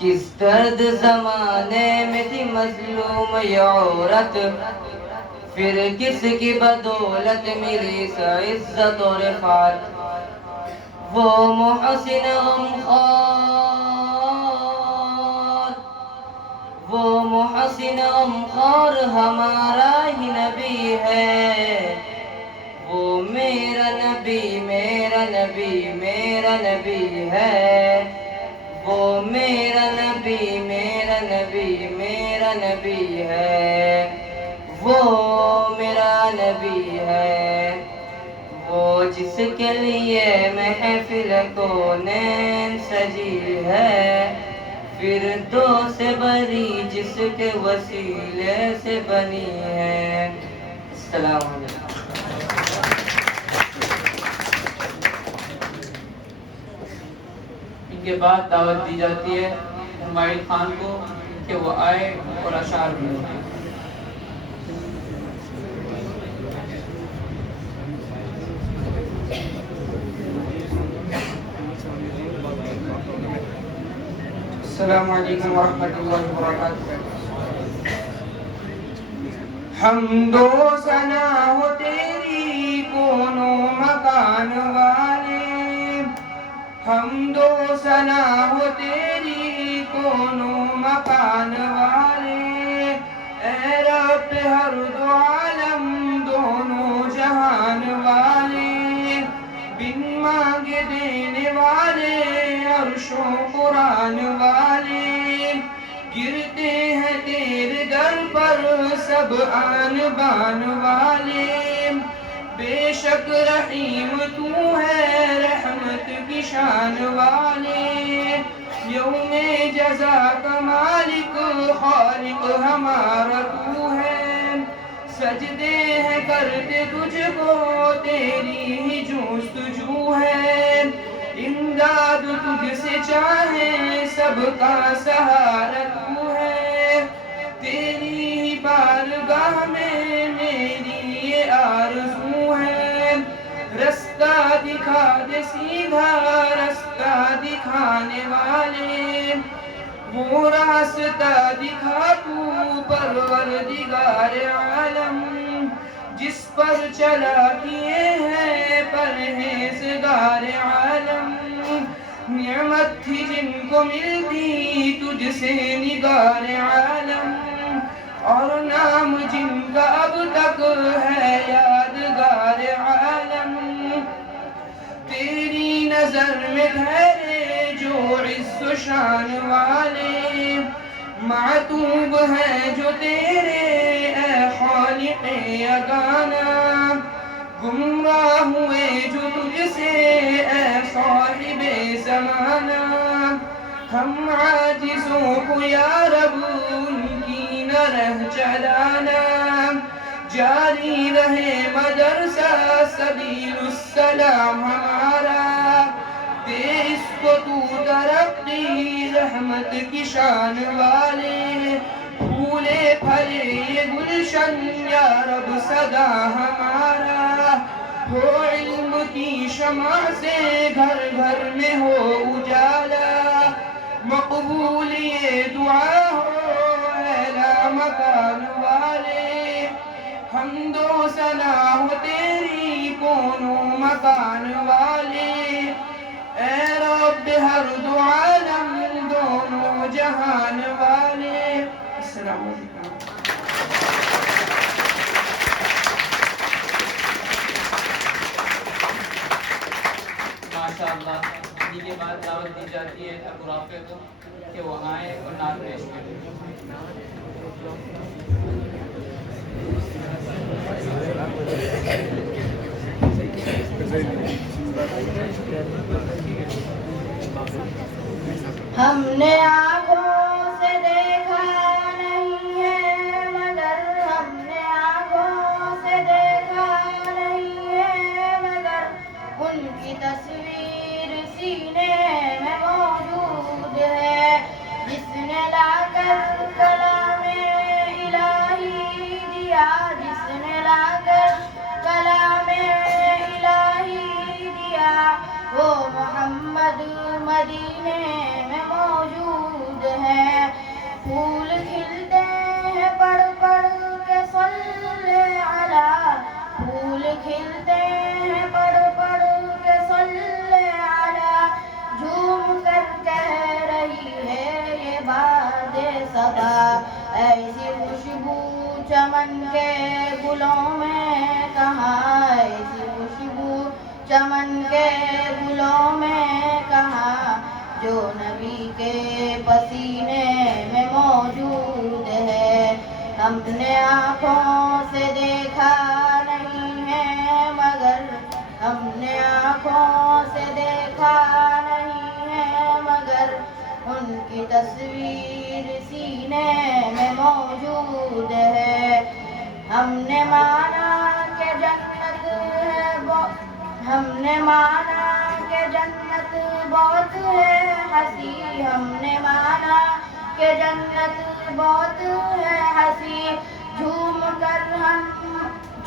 کس درد زمانے میں تھی مظلوم یہ عورت، پھر کس کی بدولت ملی اسے عزت و رفعت۔ وہ محسن غمخوار، وہ محسن غمخوار ہمارا ہی نبی ہے، وہ میرا نبی میرا نبی میرا نبی ہے، وہ میرا نبی میرا نبی میرا نبی ہے، وہ میرا نبی ہے۔ وہ جس کے لیے محفل کونین سجی ہے، فردوس بری جس کے وسیلے سے بنی ہے۔ السلام علیکم۔ ان کے بعد دعوت دی جاتی ہے ہمایوں خان کو کہ وہ آئے اور اشعار بنائیں۔ السلام علیکم ورحمۃ اللہ وبرکاتہ۔ حمد و ثنا ہو تیری کون و مکان والے، حمد و ثنا ہو تیری کون و مکان والے، اے رب ہر دو عالم دونوں جہان والے، بن مانگے دینے والے عرش و قرآن والے، گرتے ہیں تیرے در پر سب آن بان والے، بے شک رحیم تو ہے رحمت کی شان والے، یوم جزا کا مالک خالق ہمارا تو ہے، سجدے ہیں کرتے تجھ کو تیری ہی جستجو ہے، امداد تجھ سے چاہیں سب کا سہارا تو ہے، تیری ہی بارگاہ میں میری یہ آرزو ہے، رستہ دکھا دے سیدھا رستہ دکھانے والے، وہ راستہ دکھا تو پروردگار عالم، جس پر چلا کیے ہیں پرہیزگار عالم، نعمت تھی جن کو ملتی تجھ سے نگار عالم، اور نام جن کا اب تک ہے یادگار عالم، تیری نظر میں ٹھہرے جو عز و شان والے، معتوب ہیں جو تیرے اے خالق یگانہ، گمراہ ہوئے جو تجھ سے اے صاحب زمانہ، ہم عاجزوں کو یا رب ان کی نہ رہ چلانا، جاری رہے مدرسہ سبیل السلام ہمارا، دے اس کو تو ترقی رحمت کی شان والے، پھولے پھلے یہ گلشن یا رب صدا ہمارا، ہو علم کی شمع سے گھر گھر میں ہو اجالا، مقبول یہ دعا ہو اعلی مکان والے، حمد و ثنا ہو تیری کون و مکان والے، اے رب ہر دو عالم دونوں جہان والے۔ السلام علیکم۔ ماشاءاللہ۔ اسی کے بعد دعوت دی جاتی ہے ابو رافع کو کہ وہ آئیں اور نعت پیش کریں۔ ہم نے آنکھوں سے دیکھا نہیں ہے، مگر ہم نے آنکھوں سے دیکھا نہیں تصویر سینے میں موجود ہے، جس نے لا کر کلام الہی دیا، جس نے لا کر کلام الہی دیا، وہ محمد مدینے میں موجود ہے۔ پھول کھلتے ہیں پڑھ پڑھ کے صلی علی، پھول کھلتے ہیں پڑھ پڑھ کے صلی علی، جھوم کر کہہ رہی ہے یہ باد صبا، ایسی خوشبو چمن کے گلوں میں کہاں، ایسی خوشبو چمن کے گلوں میں کہاں، جو نبی کے پسینے میں موجود ہے۔ ہم نے آنکھوں سے دیکھا نہیں ہے مگر، ہم نے آنکھوں سے دیکھا نہیں ہے مگر، ان کی تصویر سینے میں موجود ہے۔ ہم نے مانا کہ جنت ہے ہم نے مانا کہ جنت بہت ہے ہنسی، ہم نے مانا کہ جنت بہت ہے ہنسی، جھوم کر ہم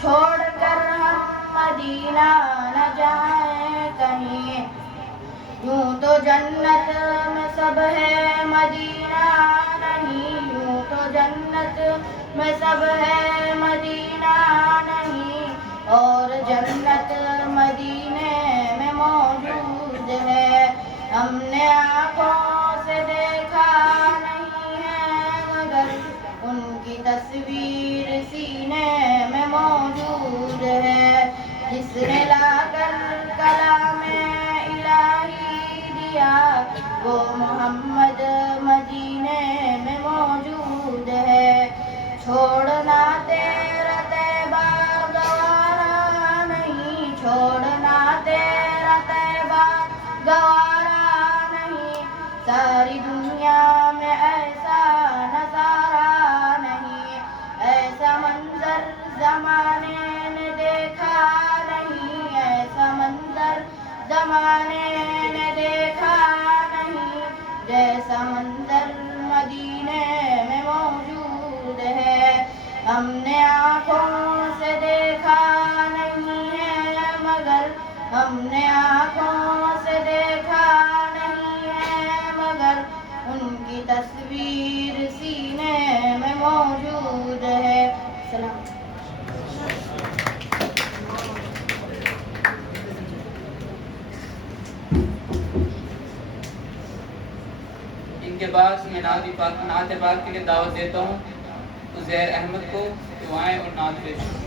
چھوڑ کر ہم مدینہ نہ جائیں کہیں، یوں تو جنت میں سب ہے مدینہ نہیں، یوں تو جنت میں سب ہے مدینہ نہیں، اور جنت مدینے میں موجود ہے۔ ہم نے آنکھوں سے دیکھا نہیں ہے مگر، ان کی تصویر سینے میں موجود ہے، جس نے لا کر کلام الہی دیا، وہ محمد مدینے میں موجود ہے۔ چھوڑنا تیرا طیبہ گوارا نہیں، چھوڑنا تیرا طیبہ گوارا نہیں، ساری دنیا میں ایسا نظارہ نہیں، ایسا منظر زمانے نے دیکھا نہیں، ایسا منظر زمانے نے دیکھا نہیں، جیسا منظر مدینے میں موجود ہے۔ ہم نے آنکھوں سے دیکھا نہیں ہے مگر، ہم نے آنکھوں سے دیکھا نہیں ہے مگر، ان کی تصویر سینے میں موجود ہے۔ سلام۔ ان کے بعد میں نعت پاک کے لیے دعوت دیتا ہوں عزیر احمد کو کہ وہ آئیں اور نعت پیش کریں۔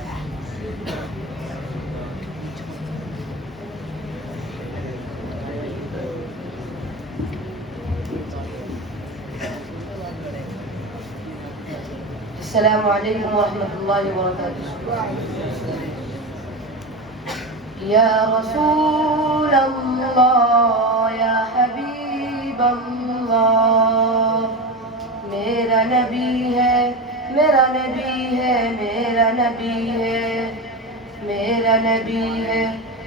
السلام علیکم ورحمۃ اللہ وبرکاتہ۔ یا رسول اللہ یا حبیب اللہ، میرا نبی ہے میرا نبی ہے میرا نبی ہے، میرا نبی ہے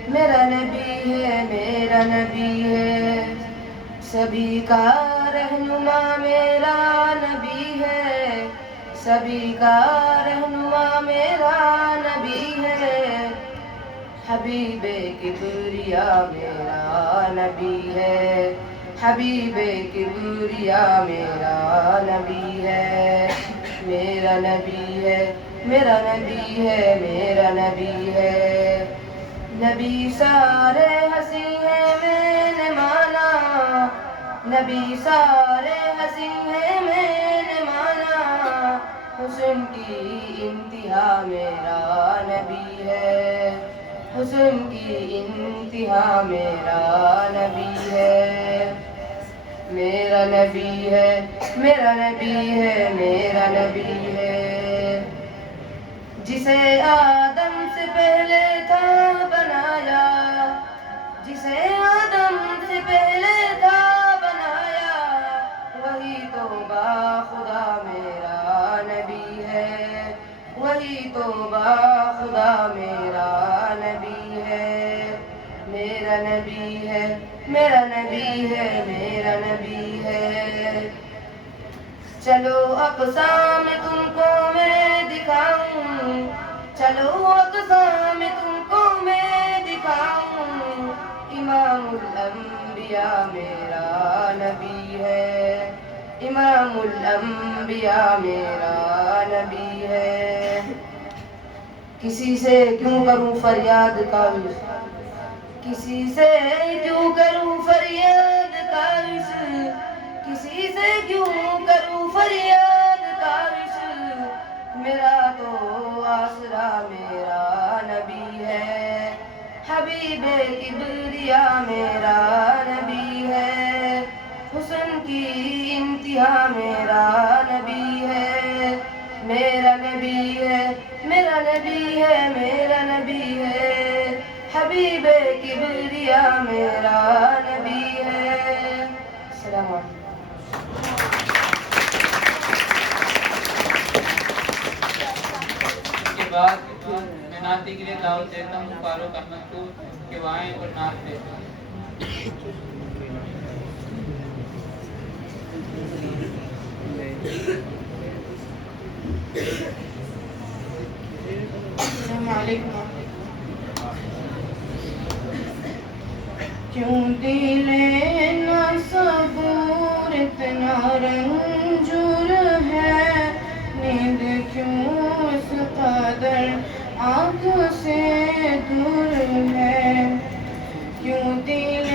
میرا نبی ہے میرا نبی ہے، سبھی کا رہنما میرا نبی ہے، سبھی کا رہنما میرا نبی ہے، حبیب کبریا میرا نبی ہے، حبیب کبریا میرا نبی ہے، میرا نبی ہے میرا نبی ہے میرا نبی ہے، نبی سارے ہنسی ہیں میں نے مانا، نبی سارے ہنسی ہیں میں نے مانا، حسن کی انتہا میرا نبی ہے، حسن کی انتہا میرا نبی ہے، میرا نبی ہے میرا نبی ہے میرا نبی ہے، جسے آدم سے پہلے تھا بنایا، جسے آدم سے پہلے تھا بنایا، وہی تو با خدا میرا نبی ہے، وہی تو با خدا میرا نبی ہے، میرا نبی ہے، میرا نبی ہے، میرا نبی ہے۔ چلو اقصا میں تم کو میں دکھاؤں، چلو اقصا میں تم کو میں دکھاؤں، امام الانبیاء میرا نبی ہے، امام الانبیاء میرا نبی ہے۔ کسی سے کیوں کروں فریاد کاوش، کسی سے کیوں کروں فریاد کاوش، کسی سے کیوں کروں فریاد کاوش، میرا تو آسرا میرا نبی ہے، حبیب کبریا میرا نبی ہے، حسن کی انتہا میرا نبی ہے، میرا نبی ہے، میرا نبی ہے، میرا نبی ہے، حبیب کبریا میرا نبی ہے۔ السلام علیکم۔ اس کے بعد میں نعتی کے لیے دعوت دیتا ہوں فاروق احمد کو کہ وہ آئیں اور نعت دیں۔ السلام علیکم۔ کیوں دل نہ صبور اتنا رنجور ہے، نیند کیوں اس قدر آنکھ سے دور ہے، کیوں دل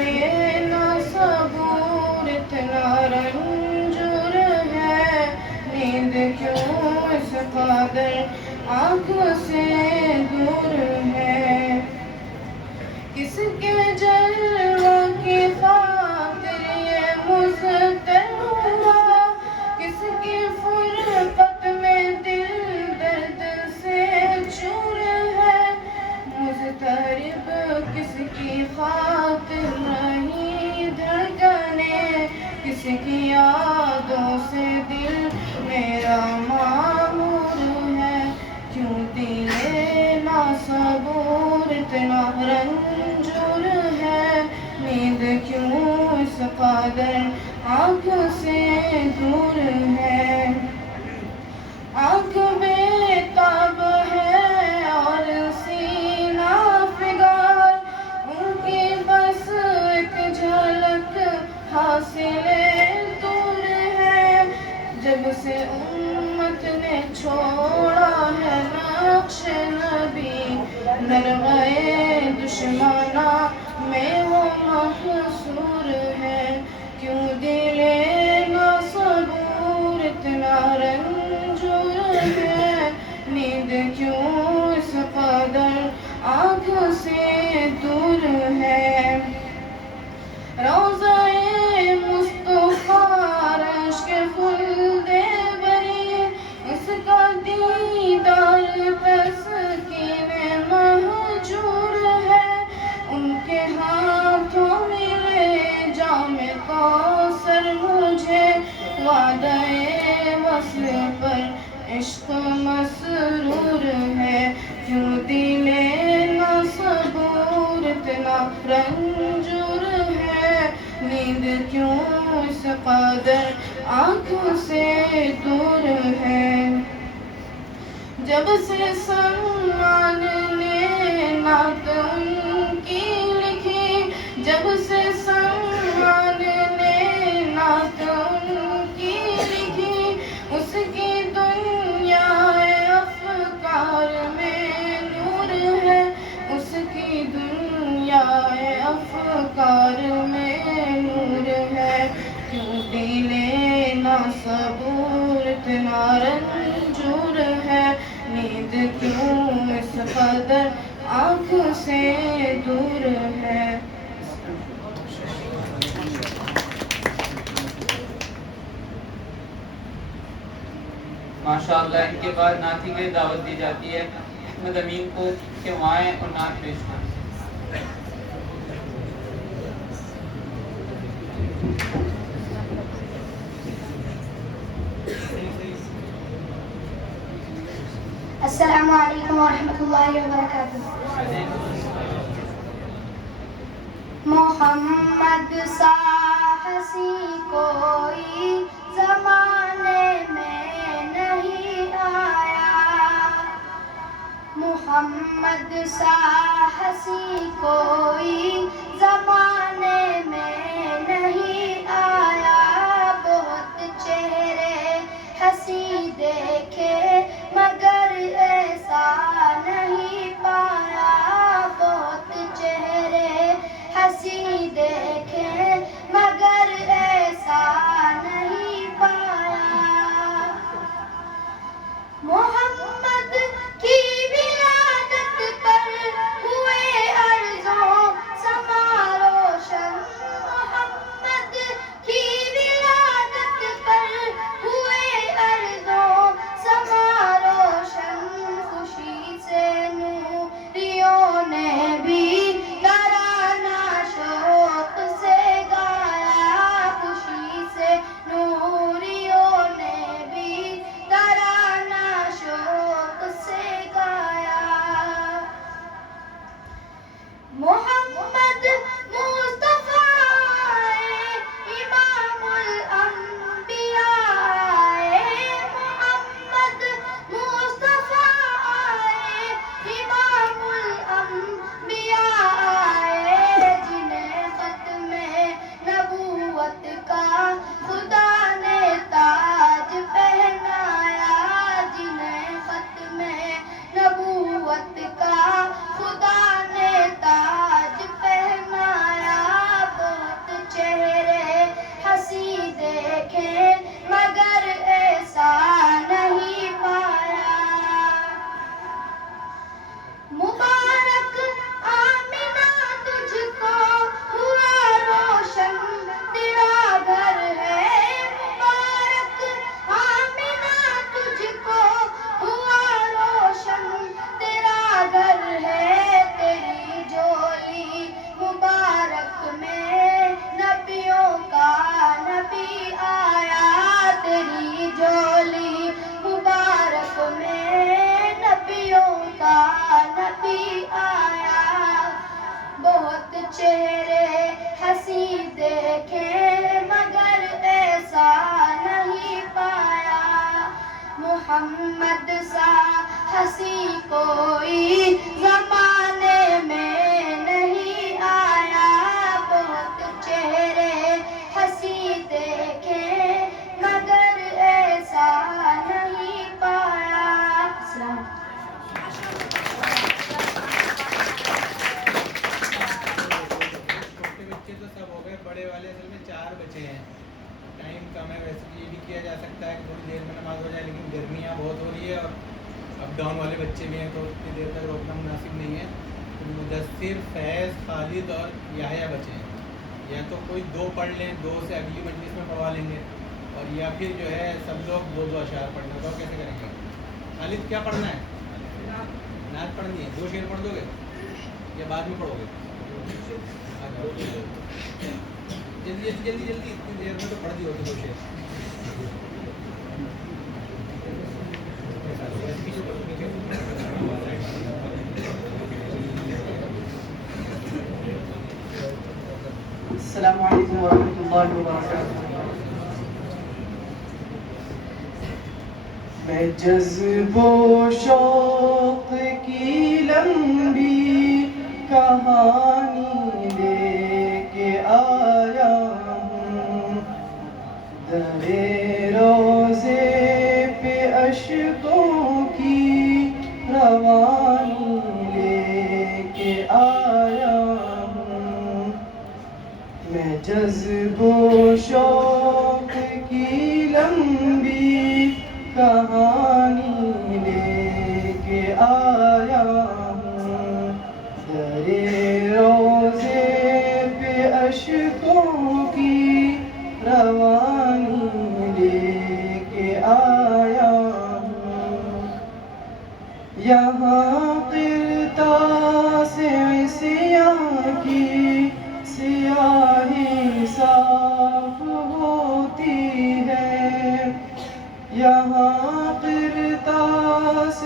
نہ صبور اتنا رنجور ہے، نیند کیوں اس قدر آنکھ سے دور ہے، کس کے جلوہ کی خاطر یہ مضطر ہوا، کس کی فرقت میں دل درد سے چور ہے، مضطرب کس کی خاطر رہی دھڑکنے، کس کی یادوں سے دل میرا معمور ہے، کیوں دل نا صبور اتنا رنجور ہے، نیند کیوں اس قدر آنکھ سے دور ہے، آنکھ بے تاب ہے اور سینہ فگار، ان کی بس ایک جھلک حاصل دور ہے، جب سے امت نے چھوڑا ہے نقش نبی، نرغے دشمنا میں وہ محصور ہے، کیوں دل نا صبور اتنا رنجور ہے، نیند کیوں اس قدر آنکھ سے دور ہے، روضہ مصطفیٰ رشک خلد بری، اس کا دیدار تسکین مہجور ہے، ان کے ہاتھوں ملے جام کوثر مجھے، وعدہ وصل پر عشق مسرور ہے، کیوں دل نا صبور اتنا رنجور ہے، نیند کیوں اس قدر آنکھ سے دور ہے، جب سے سلمان نے نعت ان کی لکھی، جب سے سلمان نے نعت ان کی لکھی، اس کی دنیا افکار میں نور ہے، اس کی دنیا افکار میں نور ہے، کیوں دل نا صبور اتنا رنجور ہے، نیند کیوں اس قدر آنکھ سے دور ہے۔ ماشاءاللہ ان کے بعد نعتی کے لیے دعوت دی جاتی ہے احمد امین کو کہ وہ آئیں اور نعت پیش کریں۔ السلام علیکم ورحمۃ اللہ وبرکاتہ۔ محمد سا ہنسی کوئی زمانے میں نہیں آیا، محمد سا ہنسی کوئی زمانے میں نہیں آیا، بہت چہرے ہنسی دیکھے مگر ایسا نہیں پایا، بہت چہرے ہنسی دیکھے مگر ایسا نہیں پایا، محمد کی ولادت پر ہوئے ارضوں سما روشن، محمد کی ولادت پر ہوئے ارضوں سما روشن، خوشی سے نوریوں نے بھی ترانہ شوق سے گایا، خوشی سے نوریوں نے بھی ترانہ شوق سے گایا، محمد مصطفیٰ امام الانبیاء، محمد مصطفیٰ امام الانبیاء، جنہیں ختم نبوت کا خدا نے تاج پہنایا، جنہیں ختم نبوت کا خدا نے تاج پہنایا، بہت چہرے ہنسی دیکھے مگر ایسا نہیں پایا، مبارک آمنہ تجھ کو ہوا روشن تیرا گھر ہے، مبارک آمنہ تجھ کو ہوا روشن تیرا گھر ہے، تیری جھولی مبارک میں نبیوں کا نبی آیا، تیری جھولی مبارک میں نبیوں کا نبی آیا، بہت چہرے ہنسی دیکھے مگر ایسا نہیں پایا، محمد سا ہنسی کوئی زمانے میں نہیں آیا، بہت چہرے ہنسی دیکھے مگر ایسا نہیں پایا، السلام علیکم۔ چھوٹے بچے تو سب ہو گئے، بڑے والے اصل میں 4 بچے ہیں، ٹائم کم ہے، ویسے یہ بھی کیا جا سکتا ہے کہ تھوڑی دیر میں نماز ہو جائے، لیکن گرمیاں بہت ہو رہی ہے اور اپ ڈاؤن والے بچے بھی ہیں تو اتنی دیر تک روکنا مناسب نہیں ہے، تو مدثر، فیض، خالد اور یحییٰ بچے ہیں، یا تو کوئی 2 پڑھ لیں، 2 سے اگلی مجلس میں پڑھوا لیں گے، اور یا پھر جو ہے سب لوگ 2 اشعار پڑھنا، تو کیسے کریں گے؟ خالد کیا پڑھنا ہے؟ نعت پڑھنی ہے، 2 شعر پڑھ دو گے یا بعد میں پڑھو گے؟ جلدی جلدی جلدی جلدی، اتنی دیر میں تو پڑھ دی ہوتی 2 شعر۔ السلام علیکم ورحمۃ اللہ وبرکاتہ۔ میں جذب و شوق کی لمبی کہانی لے کے آیا ہوں، در روضے پہ اشکوں کی روانی لے کے آیا ہوں، میں جذب و شوق کی لمبی کہانی لے کے آیا ہوں، در روضے پہ اشکوں کی روانی لے کے آیا ہوں، یہاں قرطاس سیاہ کی سیاہی صاف ہوتی ہے، یہاں قرطاس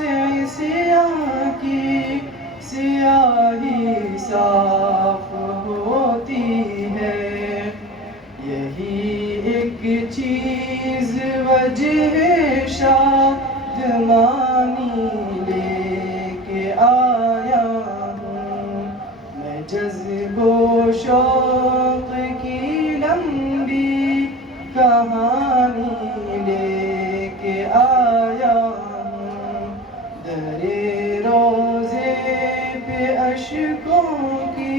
سیاہ کی سیاہی صاف ہوتی وجہ شادمانی لے کے آیا ہوں، میں جذب و شوق کی لمبی کہانی لے کے آیا ہوں، درے روزے پہ اشکوں کی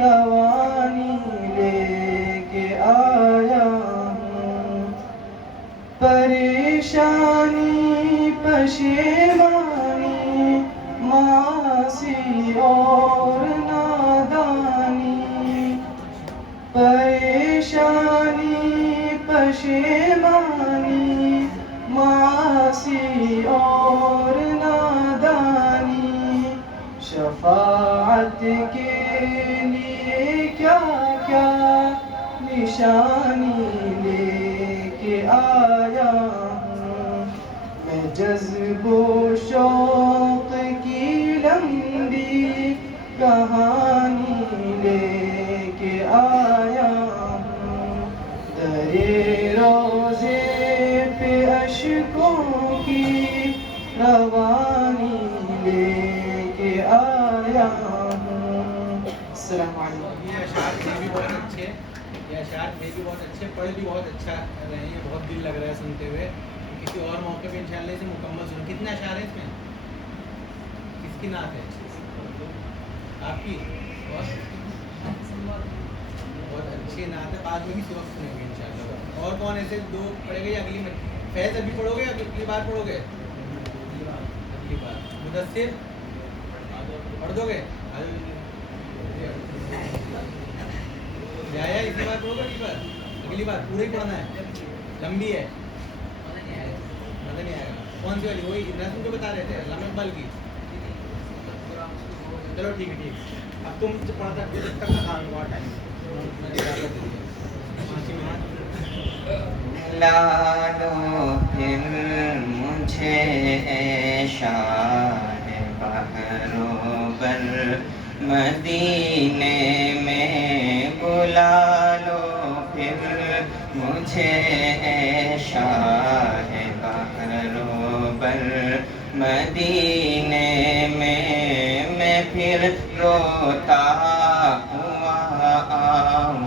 روانی لے کے آیا ہوں، پریشانی پشیمانی معاصی اور نادانی، پریشانی پشیمانی معاصی اور نادانی، شفاعت کے لیے کیا کیا نشانی لے کے آیا ہوں، میں جذب و شوق کی لمبی کہانی لے کے آیا ہوں، درے روزے پہ اشکوں کی روانی لے کے آیا ہوں۔ السلام علیکم۔ یہ اشعار میں بھی بہت اچھے، یہ اشعار میں بھی بہت اچھے، پڑھ بھی بہت اچھا رہے ہیں، بہت دل لگ رہا ہے سنتے ہوئے۔ کسی اور موقع پہ انشاءاللہ اسے مکمل سنیں۔ کتنے اشعار ہیں اس میں؟ کس کی نعت ہے؟ آپ کی؟ بہت اچھی نعت ہے، بعد میں بھی اسی وقت سنیں گے انشاءاللہ۔ اور کون ایسے دو پڑھے گے یا اگلی میں؟ فیض ابھی پڑھو گے یا اگلی بار پڑھو گے؟ اگلی بار۔ مدثر پڑھ دو گے؟ اسی بار پڑھو گے اگلی بار پورا ہی پڑھنا ہے، لمبی ہے، مزہ نہیں آئے گا۔ کون سی والی؟ وہی نظم جو بتا رہے تھے علامہ اقبال کی۔ چلو ٹھیک ہے، ٹھیک۔ اب تم پڑھ سکتے جب تک خان ہوا ٹائم لالو پھر مجھے اے شاہ بحر و بر مدینے میں بلا لو، پھر مجھے اے شاہ بحر و بر مدینے میں پھر روتا ہوا آؤں،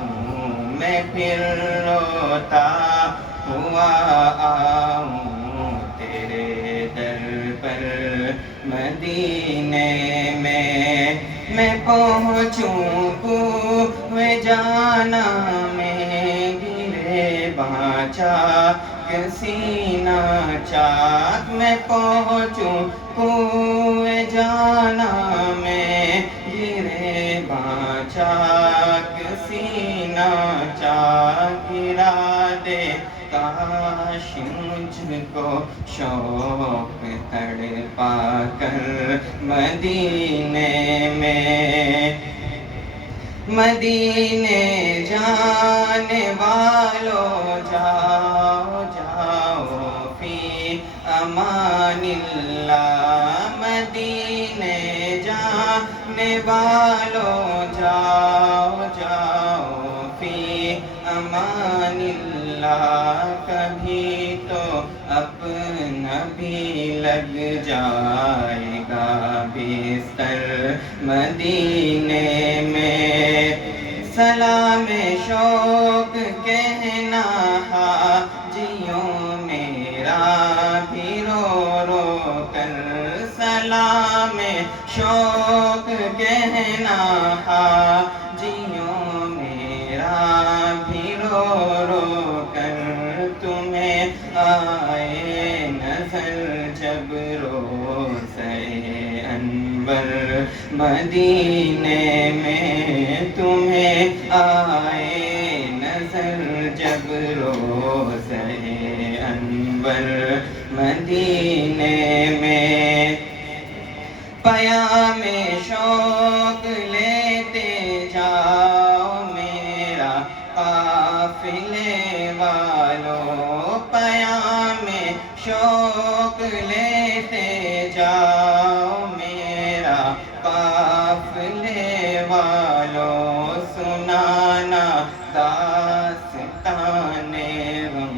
میں پھر روتا ہوا آؤں تیرے در پر مدینے میں پہنچوں کوئے جانا میں گرے بانچا سینہ چاک، میں پہنچوں کوئے جانا میں گرے بانچا سینہ چاک، گرا دے کاش مجھ کو شوق تڑپا کر مدینے مدینے جانے والوں جاؤ جاؤ فی امان اللہ، مدینے جانے والوں جاؤ جاؤ فی امان اللہ، کبھی تو اپنا بھی لگ جائے گا بستر مدینے میں، سلام شوق کہنا حاجیوں میرا بھی رو رو کر، سلام شوق کہنا حاجیوں میرا بھی رو رو کر، تمہیں آئے نظر جب روزے انور مدینے میں، تمہیں آئے نظر جب روزے انور مدینے میں، پیام شوق لیتے جاؤ میرا قافلے والوں، پیام شوق لیتے جاؤ میرا قافلے والوں، سنانا داستان غم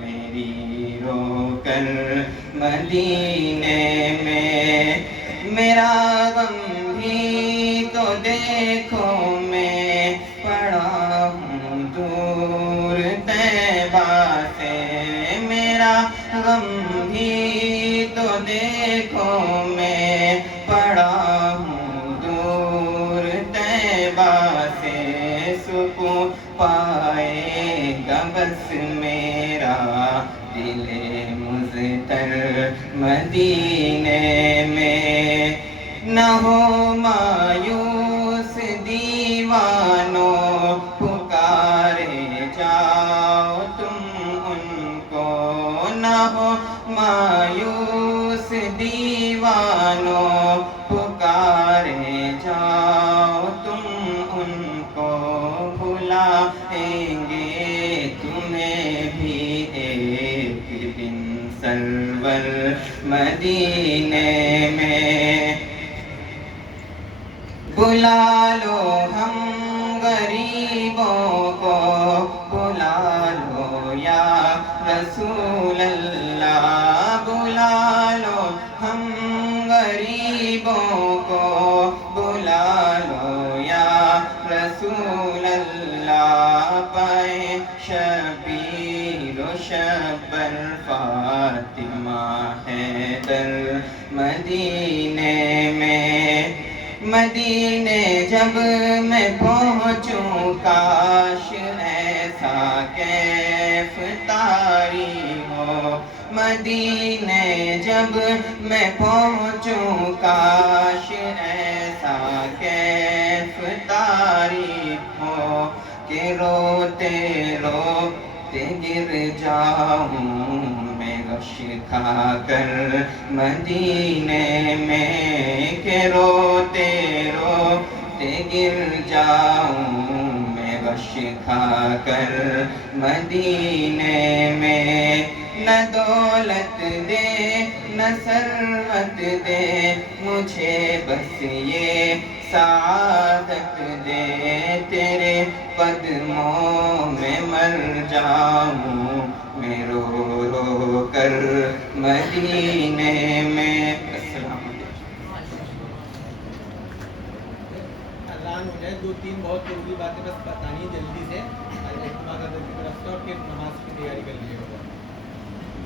میری مدینے میں، میرا غم بھی تو دیکھو میں پڑا ہوں دور طیبہ سے، میرا غم بھی تو دیکھو میں پڑا ہوں دور طیبہ سے، سکون پائے گا بس میرا دل مضطر مدینے میں، نہ ہو مایوس دیوانوں پکارے جاؤ تم ان کو، نہ ہو مایوس دیوانوں پکارے جاؤ تم ان کو، بلائیں گے تمہیں بھی ایک دن سرور مدینے میں، بلا لو ہم غریبوں کو، بلا لو یا رسول اللہ، بلا لو ہم غریبوں کو، بلا لو یا رسول اللہ، پائے شبیر و شبر فاطمہ حیدر مدینے میں، مدینے جب میں پہنچوں کاش ایسا کیف طاری ہو، مدینے جب میں پہنچوں کاش ایسا کیف طاری ہو، کہ روتے روتے گر جاؤں میں غش کھا کر مدینے میں، کہ روتے روتے گر جاؤں میں غش کھا کر مدینے میں، نہ دولت دے نہ ثروت دے مجھے بس یہ سعادت دے، تیرے قدموں میں مر جاؤں میں رو رو کر مدینے میں۔ السلام علیکم۔ اذان ہو جائے، دو تین بہت ضروری باتیں بس بتانی جلدی سے، اور پھر نماز کی تیاری کر لیجیے گا۔